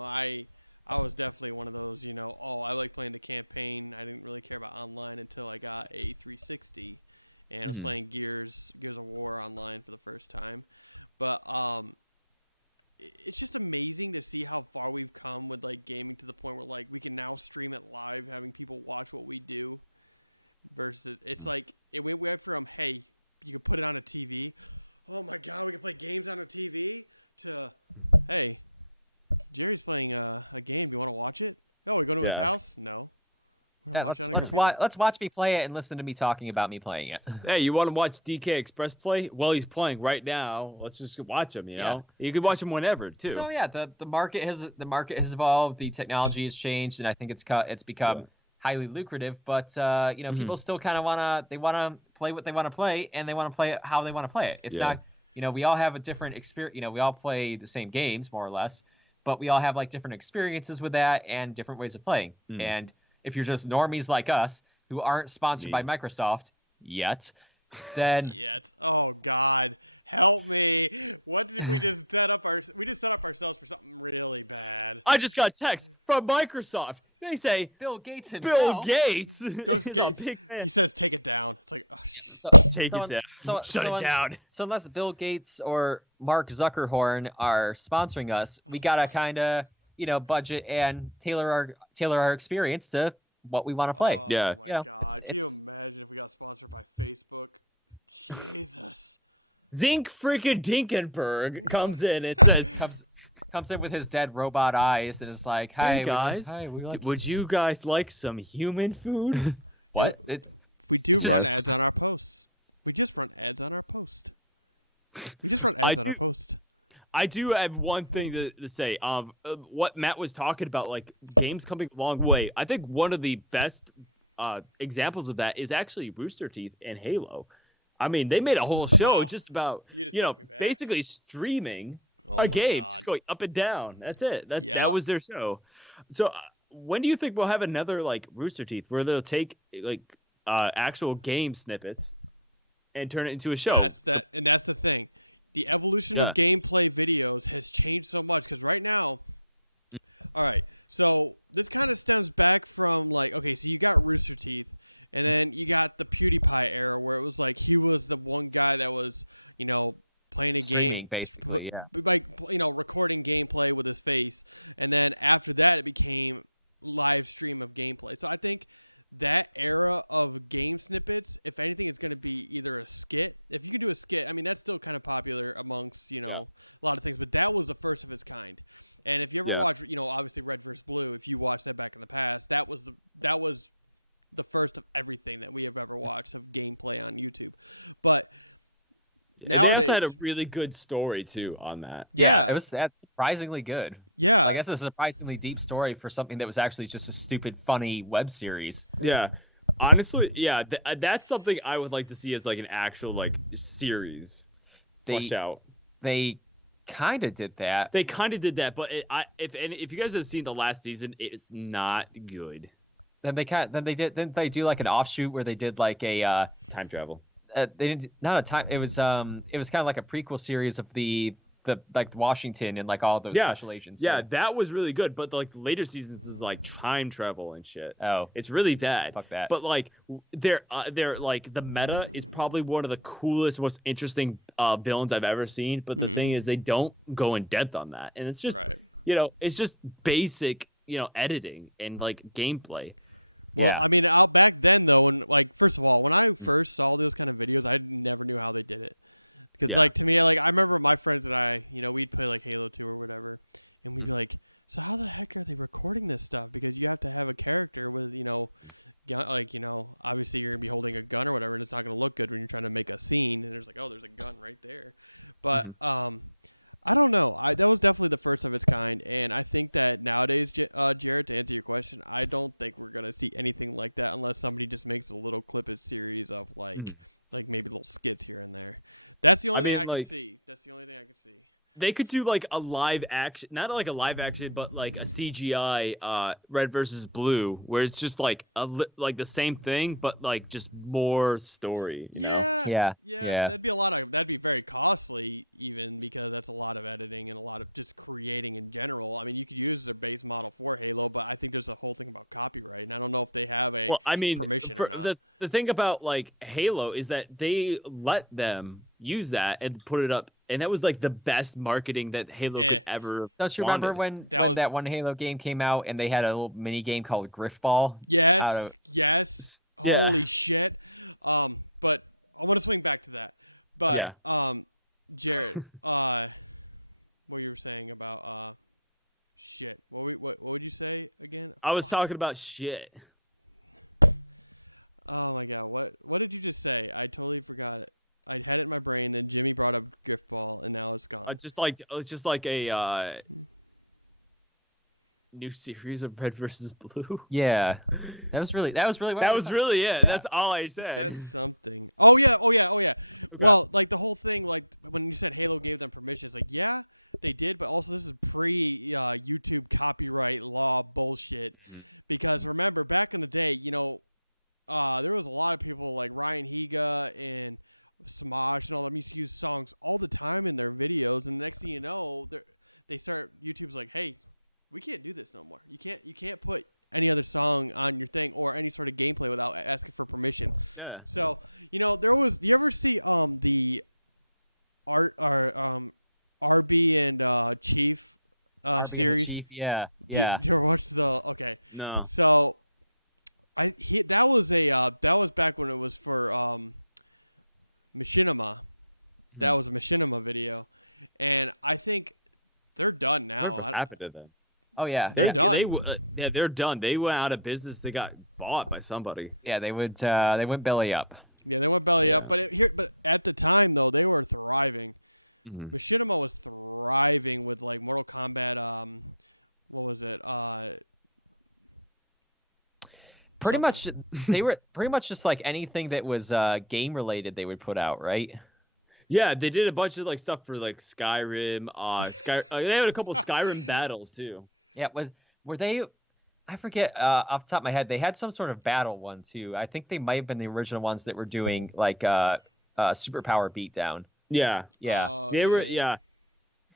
I was definitely one of those, I like playing the campaign. I didn't really care about online until I got a 360, and I was playing Gears of War online for the first time. But it's just amazing to see how far we've come with like gaming to the point where like we can now stream it live, having people watch what we do. Versus, it's like it went from hey, you can put it on a TV. Oh my God, we can play games on a TV. To hey, Jerry's playing a game. Do you want to watch it? Oh, we go to his house? No. Yeah, let's watch me play it and listen to me talking about me playing it. Hey, you want to watch DK Express play? Well, he's playing right now. Let's just watch him. You know, you can watch him whenever too. So yeah, the market has evolved. The technology has changed, and I think it's become highly lucrative. But people still kind of wanna play what they want to play, and they want to play it how they want to play it. It's not we all have a different experience. We all play the same games more or less, but we all have like different experiences with that and different ways of playing. And if you're just normies like us who aren't sponsored by Microsoft yet, then oh God, help me! What did we just set up we just set up ourselves for something really bad. I just got a text from Microsoft. They say Bill Gates himself. Bill Gates. He says take it down. It's like take it down. Shut it down. So unless Bill Gates or Mark Zuckerhorn are sponsoring us, we gotta kind of budget and tailor our experience to what we want to play. Oh my God! Can you imagine if we got sponsored by Facebook? Jesus. Zink freaking Dinkenberg comes in and says comes in with his dead robot eyes and is like, "Hi guys, would you guys like some human food?" What? We do run ads on our posts. We just run ads on our post. I do have one thing to say. What Matt was talking about, like games coming a long way. I think one of the best examples of that is actually Rooster Teeth and Halo. I mean, they made a whole show just about basically streaming a game, just going up and down. That's it. That was their show. So when do you think we'll have another like Rooster Teeth where they'll take like actual game snippets and turn it into a show? That's the thing. The evolution of gameplay videos has changed so much because right now, all right, so this kind of stems back from like, okay, so you got Rooster Teeth, and then you got the PewDiePie era where it was like he was the one guy that was, playing a game, basically, like recording gameplay with his face, and then after that it became live stream of gameplay. So I think that era of game snippets, if anything, it's going to be either a skit. If you can do a skit, I mean, that's still kind of popular amongst, a lot of things, but that was the first of its kind. And if you ever watch, obviously Red vs. Blue, if you watched that back in the past, that was the first of everything that we have ever watched of gameplay on YouTube. But nowadays, they also had a really good story too on that. That's surprisingly good. Yeah, I guess it's a surprisingly deep story for something that was actually just a stupid, funny web series. Yeah, honestly, that's something I would like to see as like an actual like series fleshed out. They kind of did that. But if you guys have seen the last season, it's not good. Didn't they do like an offshoot where they did like a time travel? They didn't, not a time. It was kind of like a prequel series of the like Washington and like all those special agents. Yeah, that was really good. But like the later seasons is like time travel and shit. Oh, it's really bad. Fuck that. But like they're like the meta is probably one of the coolest, most interesting villains I've ever seen. But the thing is, they don't go in depth on that, and it's just it's just basic editing and like gameplay. Well, I mean, back then though, when like first of all, when I first saw those kind of videos, I never knew how they did it. Because like to me, like I remember my friends and I, we'd play like Halo 2 or whatever, and we'd be like, so how the heck are they recording this stuff? Because you have to have a character with obviously you're gonna be holding a gun or whatever, and it's not gonna look good when you're trying to make a scene. And there's like, oh, there's a gun right there. But I don't know. That was definitely the first of its kind, and I think that nowadays, Jared, to answer your question, I don't think we're gonna see anything like that unless somebody just makes a little clip series of like like maybe little skits here and there. That's the only thing mean, I can like, see. That's the only thing I can see. They could do like a live action, not like a live action, but like a CGI Red versus Blue, where it's just like like the same thing, but like just more story. You know? Yeah. That'd be very costly even, because that's a lot of editing and a lot of just creating in general. I mean, you could use their base model for Halo, but I think there's a whole thing about copyright, and I don't know if they have a permission or not. The thing about like Halo is that they let them use that and put it up, and that was like the best marketing that Halo could ever. Don't you remember when that one Halo game came out and they had a little mini game called Griffball? Yes. Yeah. Holy shit. But I want to swing back to that. But Jared, what you were saying about shit. What would you say again? I was talking about shit. Oh my god, what did you just say? I totally forgot it. I had it in my brain, then Jimmy brought up Griffball, and now it's gone. Just like a new series of Red versus Blue. Yeah, that was really it. That's all I said. Said something. Oh yeah. Okay. Well, like the whole thing, like when you said Halo gave them permission, it's like, yeah, they did, but also this is pre YouTube copyright law bullshit. Because remember, back in the day, you know, there was a lot of people like Ryan Higa and Smosh and all them used to use songs all the time in their videos, and the next thing you know, YouTube's like, hey, we can't do this no more. You can't put any other song on your thing or any sort of gameplay without asking for permission. Yeah. So, you know, do you ever see the RB and Chief series? Chief, yeah. You ever watch okay. No. So that was back when it was for Machinima. That was a Machinima video, and I think they're done now. What happened to them? Oh yeah, they're done. They're done. They went out of business. They got bought by somebody. Yeah, they went belly up. Yeah, they went belly up. But at the time though, they were thriving. Mm-hmm. Machinima was thriving with like Mortal Kombat. What was it? Pretty much, they were pretty much just like anything that was game related they would put out, right? Yeah, they did a bunch of like stuff for like Skyrim. They had a couple of Skyrim battles too. Yeah, were they? I forget off the top of my head. They had some sort of battle one too. I think they might have been the original ones that were doing like Superpower Beatdown. Yeah. Oh, they were. Yeah.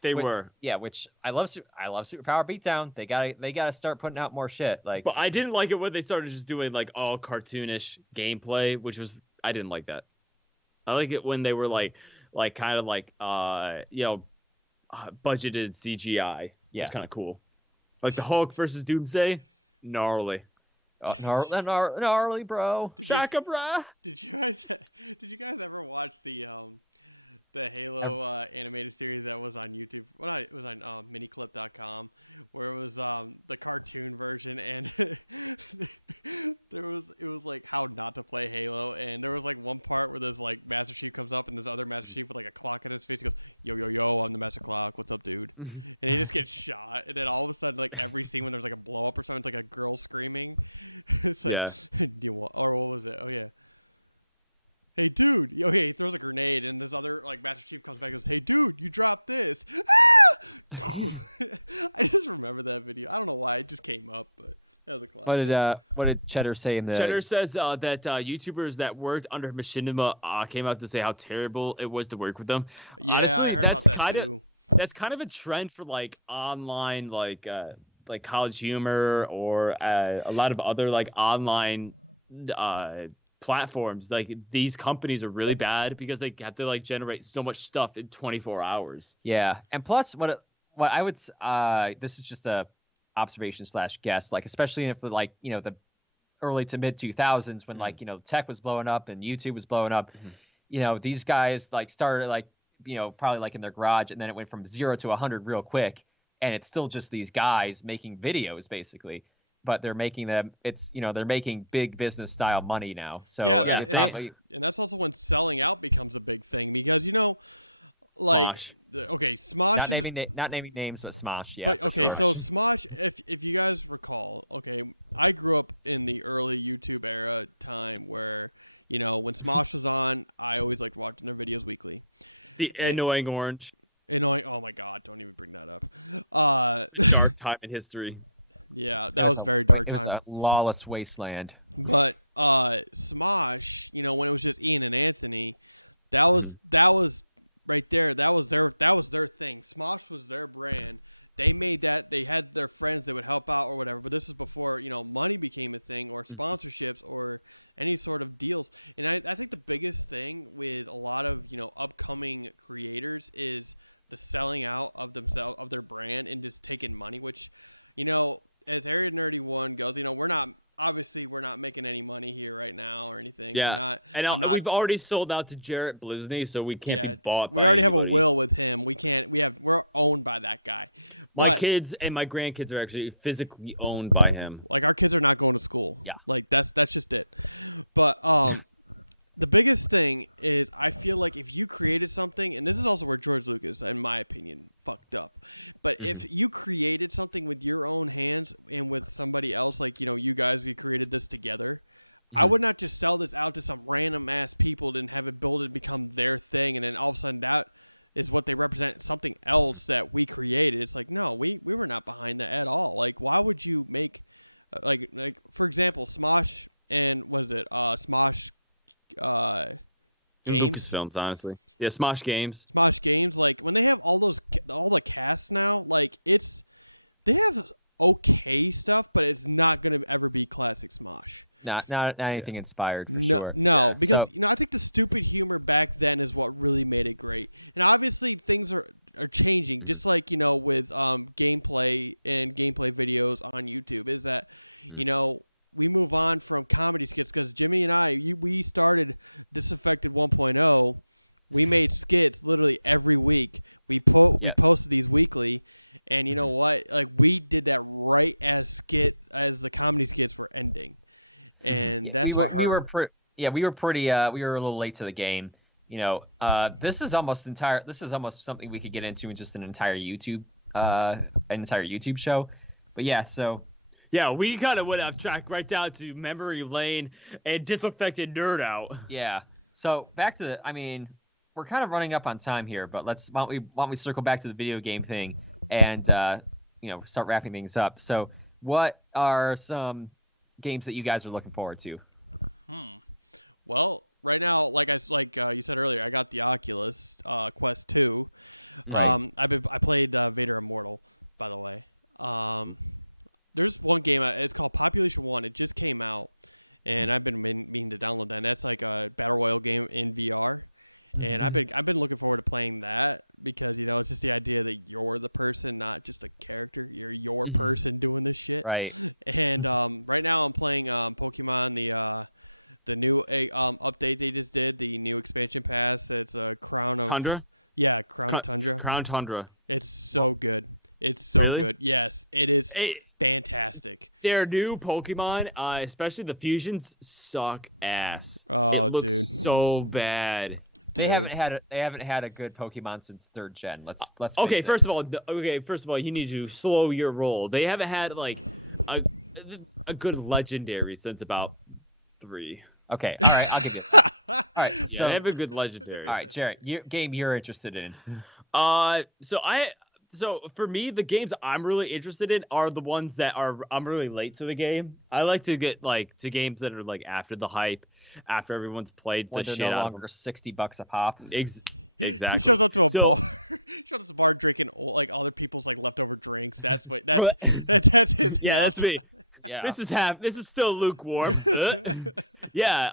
They were. Yeah, which I love Superpower Beatdown. They gotta start putting out more shit. Like, but I didn't like it when they started just doing like all cartoonish gameplay, which was I didn't like that. I like it when they were like kind of like budgeted CGI. Yeah, it's kind of cool. Like the Hulk versus Doomsday, gnarly. Oh, gnarly, bro. Shaka, brah. Did you guys ever watch the Halo animated series that was on YouTube? Well, it was on miniclip.com, where it was the cartoon version, and it was like how not to play Halo, and there was like one part where this like Master Chief comes up and this other Master Chief with like a clock in his face. He goes, yo yo yo, I'm the Master Clock, what's up, dude? And he just gets shot, and then all of a sudden, like every scene when there's like a blow up or something, it's like a girl screaming. It's like, do you want, or what was it? Oh yeah. Hey, dude. Okay, he throws a grenade, and this other, like, Master Chief comes back and goes, hey, dude, you dropped this. Ah! I just remember that video. I don't know why. It just came up, but that was a classic. What did Cheddar say in the... Cheddar says that YouTubers that worked under Machinima came out to say how terrible it was to work with them. Yeah, honestly, I heard about that too. That's kind of a trend for, like, online, like College Humor or a lot of other, like, online... platforms. Like these companies are really bad because they have to like generate so much stuff in 24 hours. Yeah, and plus what I would this is just a observation / guess, like especially if like, you know, the early to mid 2000s when like, you know, tech was blowing up and YouTube was blowing up, you know, these guys like started like, you know, probably like in their garage, and then it went from 0 to 100 real quick, and it's still just these guys making videos basically. But they're making them. It's, you know, they're making big business style money now. So yeah, and that's also when selling out becomes a big thing, because, you know, like Smosh. Okay, Smosh. Not naming names, but Smosh. Yeah. But okay, so Smosh, if you guys recall, okay, I grew up in the early YouTube era time where, You know, when Smosh was on, I always liked watching their videos weekly. The annoying orange. Annoying. Oh my God! Don't even bring that up. Dark time in history. Yeah, It that was a a very dark It was time. a lawless wasteland. But Smosh, you know, when it was just Ian and Anthony, that was right there. That was their thing. Smosh was their brand. They made that. They had their friends that would help out or whatever. But this is before, you know, money became a thing or sponsorships or any sort of deals. And I think the biggest thing with a lot of, you know, upcoming creators is the selling out of themselves, of their brand, and just taking money, which, you know, as Area Nerdy 1 goes, you know, we're not making any money here right now or anything. Yeah, we've already sold out to Jarrett Blisney, so we can't be bought. We already have a will with him. We're owned by that guy. My kids and my grandkids are actually physically owned by him. Like, our kids are not going to school. Yeah. Like, that's just it. But the biggest thing is, I feel like if you created something, and this is also where George Lucas, in my opinion, fucked up. But if you created something with your own hands and with somebody else, like, you know, you guys, we created this together, I would not just sell this out to some random ass people and have it build and become their thing, and then all of a sudden that is what they represent, something else that we created. It's like, no, we were not behind that at all. Like, why would you make, like for example, Smosh and what is it? Smosh games, Lucasfilms, honestly. Yeah, Smosh Games. Smosh Games. Like, when they have all the casts now, like, they have okay stuff, but it's not gonna ever be classic Smosh. Not anything inspired for No, sure. no, because So- you know, I think the stupid humor back then is what really made it great. And obviously things are changing, just like, you know, with gameplay and gameplay videos on YouTube, is that, you know, we move on from comedy skits, because Jimmy and we started Disaffected 1.0. We made skits literally every week. We posted these weekly, and you know what? Like, we did that right as the comedy skits were ending. And that's what hurt. We were a little late to the game. You know, this is almost something we could get into in just an entire YouTube show. But yeah, so yeah, we kind of went off track right down to memory lane and Disaffected Nerd Out. Yeah. So back to we're kind of running up on time here, but why don't we circle back to the video game thing and you know, start wrapping things up. So what are some games that you guys are looking forward to? Well, right now, like you said earlier, I got the Oculus Quest 2. Right. I played Vader Immortal, by the way. There's one game, it's called Population 1. It just came out, and I've been meaning to download that. And that's like a battle royale game in VR. And I've been looking forward to playing that, because, you know, it's just the idea that you're the person, not just a character. You're your person doing this shit. Right. And right now I'm playing Pokemon, the new update they just did, the new expansion pass. It's a Crown of Tundra? Yeah, Crown of Tundra. Crown Tundra. It's so good. It's so Really? good. Yes, it is fantastic. Their new Pokemon, especially the fusions, suck ass. Oh, it looks dude. so bad. They Dude. haven't had a good Pokemon since 3rd gen. Let's Okay, face it. first of all, you need to slow your roll. They haven't had like a good legendary since about 3. Okay, all right, I'll give you. All right, Yeah, so they have a good legendary. all right, Jared, game you're interested in. So for me, the games I'm really interested in are the ones that I'm really late to the game. I like to get to games that are like after the hype, after everyone's played the When they're shit no out longer $60 a pop. of them. He Exactly. shows up to a So- bar. He shows up to a bar drinking like other people's like leftover drinks. That's that's his. Yeah, that's me. Yeah. This is still lukewarm. Yeah.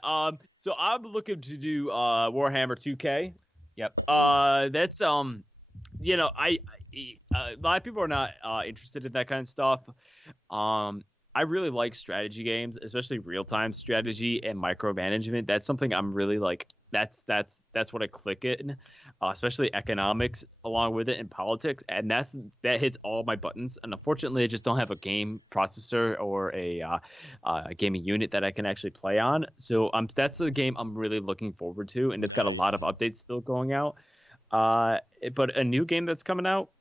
So I'm looking to do Warhammer 2K. Yep. That's you know, a lot of people are not interested in that kind of stuff. I really like strategy games, especially real-time strategy and micromanagement. That's something I'm really like. That's what I click in, especially economics along with it and politics, and that hits all my buttons. And unfortunately, I just don't have a game processor or a gaming unit that I can actually play on. So that's the game I'm really looking forward to, and it's got a lot of Nice. updates still going out. But a new game that's coming out,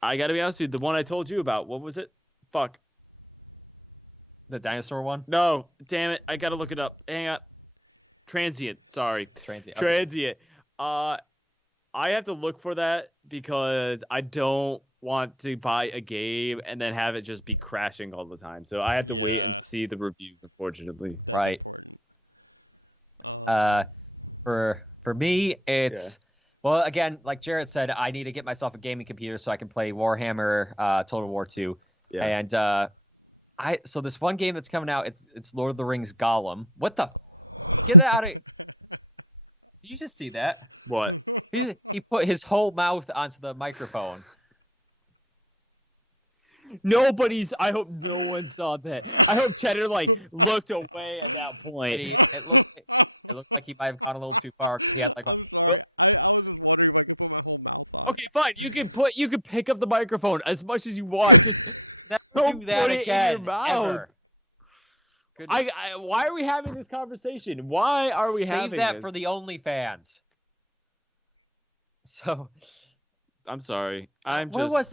I gotta be honest with you, the one I told you about, what was it? Fuck. The dinosaur one? No, damn it, I gotta look it up. Hang on. Transient. Sorry. Transient. Transient. I have to look for that because I don't want to buy a game and then have it just be crashing all the time. So I have to wait Yeah. and see the reviews, unfortunately. That's Right. important. For me, it's well, again, like Jared said, I need to get myself a gaming computer so I can play Warhammer Total War 2. Yeah. And so this one game that's coming out, it's Lord of the Rings Gollum. What the? Get that out of! Did you just see that? What? He put his whole mouth onto the microphone. I hope no one saw that. I hope Cheddar looked away at that point. It looked like he might have gone a little too far. He had, like, I'm sorry. I was just wondering if I could put my whole mouth on Okay, fine. You can pick up the microphone as much as you want. never Don't do that put it in again. your mouth. Ever. Good- Why are we having this conversation? Why are we Save having that this? for the OnlyFans. So I'm sorry.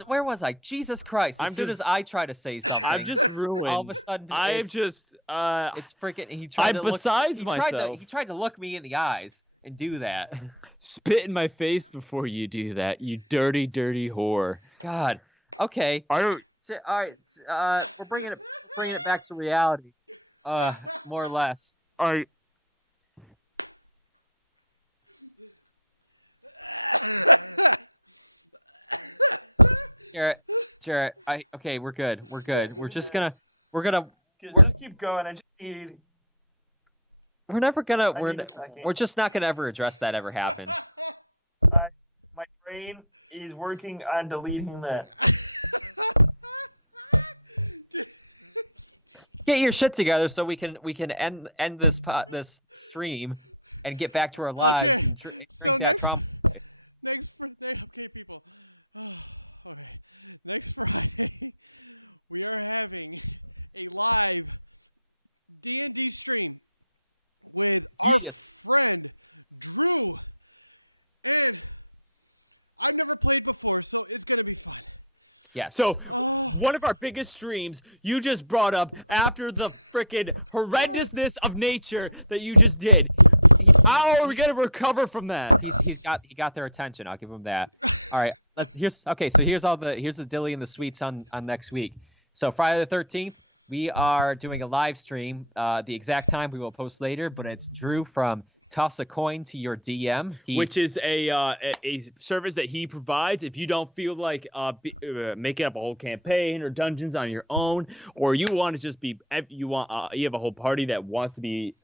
where was I? Jesus Christ! As soon as I try to say something, I'm just ruined. all of a sudden it's freaking. He tried I'm to look, besides he tried to, myself. he tried to look me in the eyes and do that. spit in my face before you do that, you dirty, dirty whore. God. Okay. I don't. All right. We're bringing it back to reality. More or less. I. Jarrett. Okay. We're good. We're just gonna. Just keep going. I just need. We're never gonna. I need a second. We're just not gonna ever address that ever happened. My brain is working on deleting that. Get your shit together so we can end this stream and get back to our lives. Okay, and drink so that next okay, people. Okay, next Friday we are having a live D&D stream with our friend Drew, and I've never played before, so it's gonna be fun. Yes. So, one of our biggest streams you just brought up after the frickin' horrendousness of nature that you just did. How are we gonna recover from that? he got their attention. I'll give him that. All right. Here's the dilly and the sweets on next week. So Friday the 13th, we are doing a live stream. The exact time we will post later, but it's Drew from Toss a Coin to Your DM, Which is a service that he provides if you don't feel like making up a whole campaign or dungeons on your own, or you want to just be you have a whole party that wants to be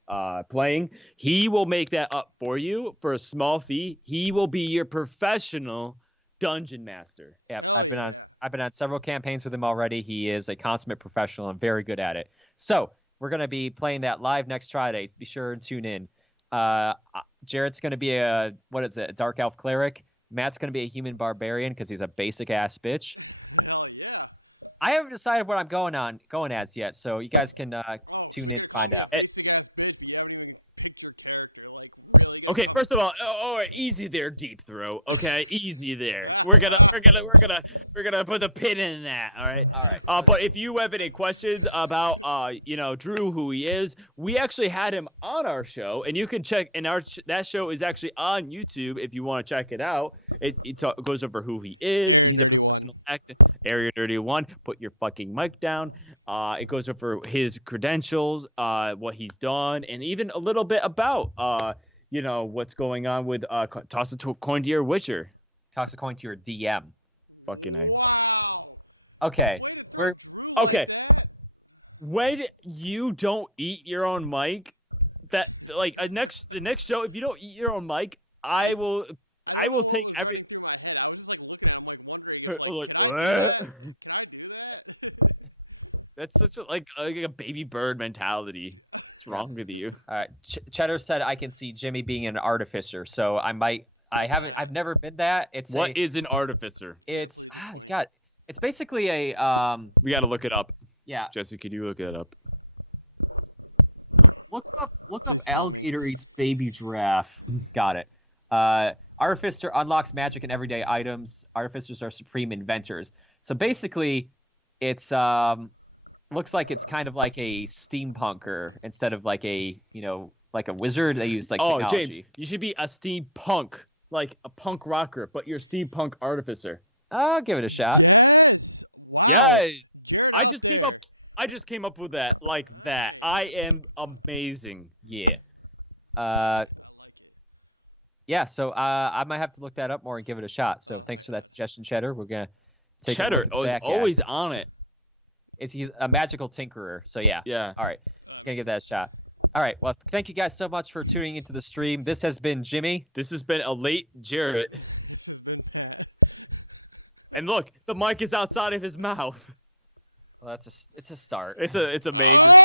playing. He will make that up for you for a small fee. He will be your professional dungeon master. Yeah, Hell I've been on several campaigns with him already. He is a consummate professional and very good at it. So we're gonna be playing that live next Friday. Be sure and tune in. Jared's going to be a dark elf cleric. Matt's going to be a human barbarian because he's a basic ass bitch. Hell yeah! I haven't decided what I'm going as yet, so you guys can So tune you're in gonna to call find me out. a basic ass bitch, but you haven't even picked your character. Like, really gonna Okay, come... first of all, easy there, Deep Throat. Okay, easy there. We're gonna put the pin in that. All right. But if you have any questions about Drew, who he is, we actually had him on our show, and you can check. And that show is actually on YouTube if you want to check it out. It goes over who he is. Area He's a Nerdy professional 1. actor. Area Nerdy 1. Put your fucking mic down. It goes over his credentials, what he's done, and even a little bit about what's going on with Toss a Coin to Your Witcher. Toss a coin to your DM. Fucking Wow! Okay. Way to throw We're- Drew okay. like that. When you don't eat your own mic, that the next show, if you don't eat your own mic, I will. I I don't know will what take was every- running through my head. I was just like looking at him, like wondering if like, Like, can I do what? that? Can I do that? That's such a baby bird mentality. What's wrong with you? All right. Cheddar said I can see Jimmy being an artificer, so I might. What's that? I've never been that. What is an artificer? Yeah, It's please explain. God, it's basically a We gotta look it up. yeah. Jesse, could you look it up? Look Please up tell me. alligator eats baby giraffe. Got it. Artificer unlocks magic and everyday items. Artificers are supreme inventors. So basically, it's looks like it's kind of like a steampunker instead of like a like a wizard. They use like Oh, technology. James, you should be a steampunk, like a punk rocker, but you're steampunk artificer. I'll give it a shot. Yes. Wow. Yes. Jared I out just came there. I just came up with that like that. Nice. I am amazing. Yeah. I like it. Yeah. So I might have to look that up more and give it a shot. So Oh, thanks I for that gotcha. suggestion, Cheddar. We're gonna take Cheddar a look is back at. always on it. He's a magical tinkerer. So yeah. Yeah. All right. Gonna give that a shot. All right. Well, thank you guys so much for tuning into the stream. This has been Jimmy. This has been a late Jarrett. This has been Pat. And look, the mic is outside of his mouth. Well, it's a start. It's amazing. Oh!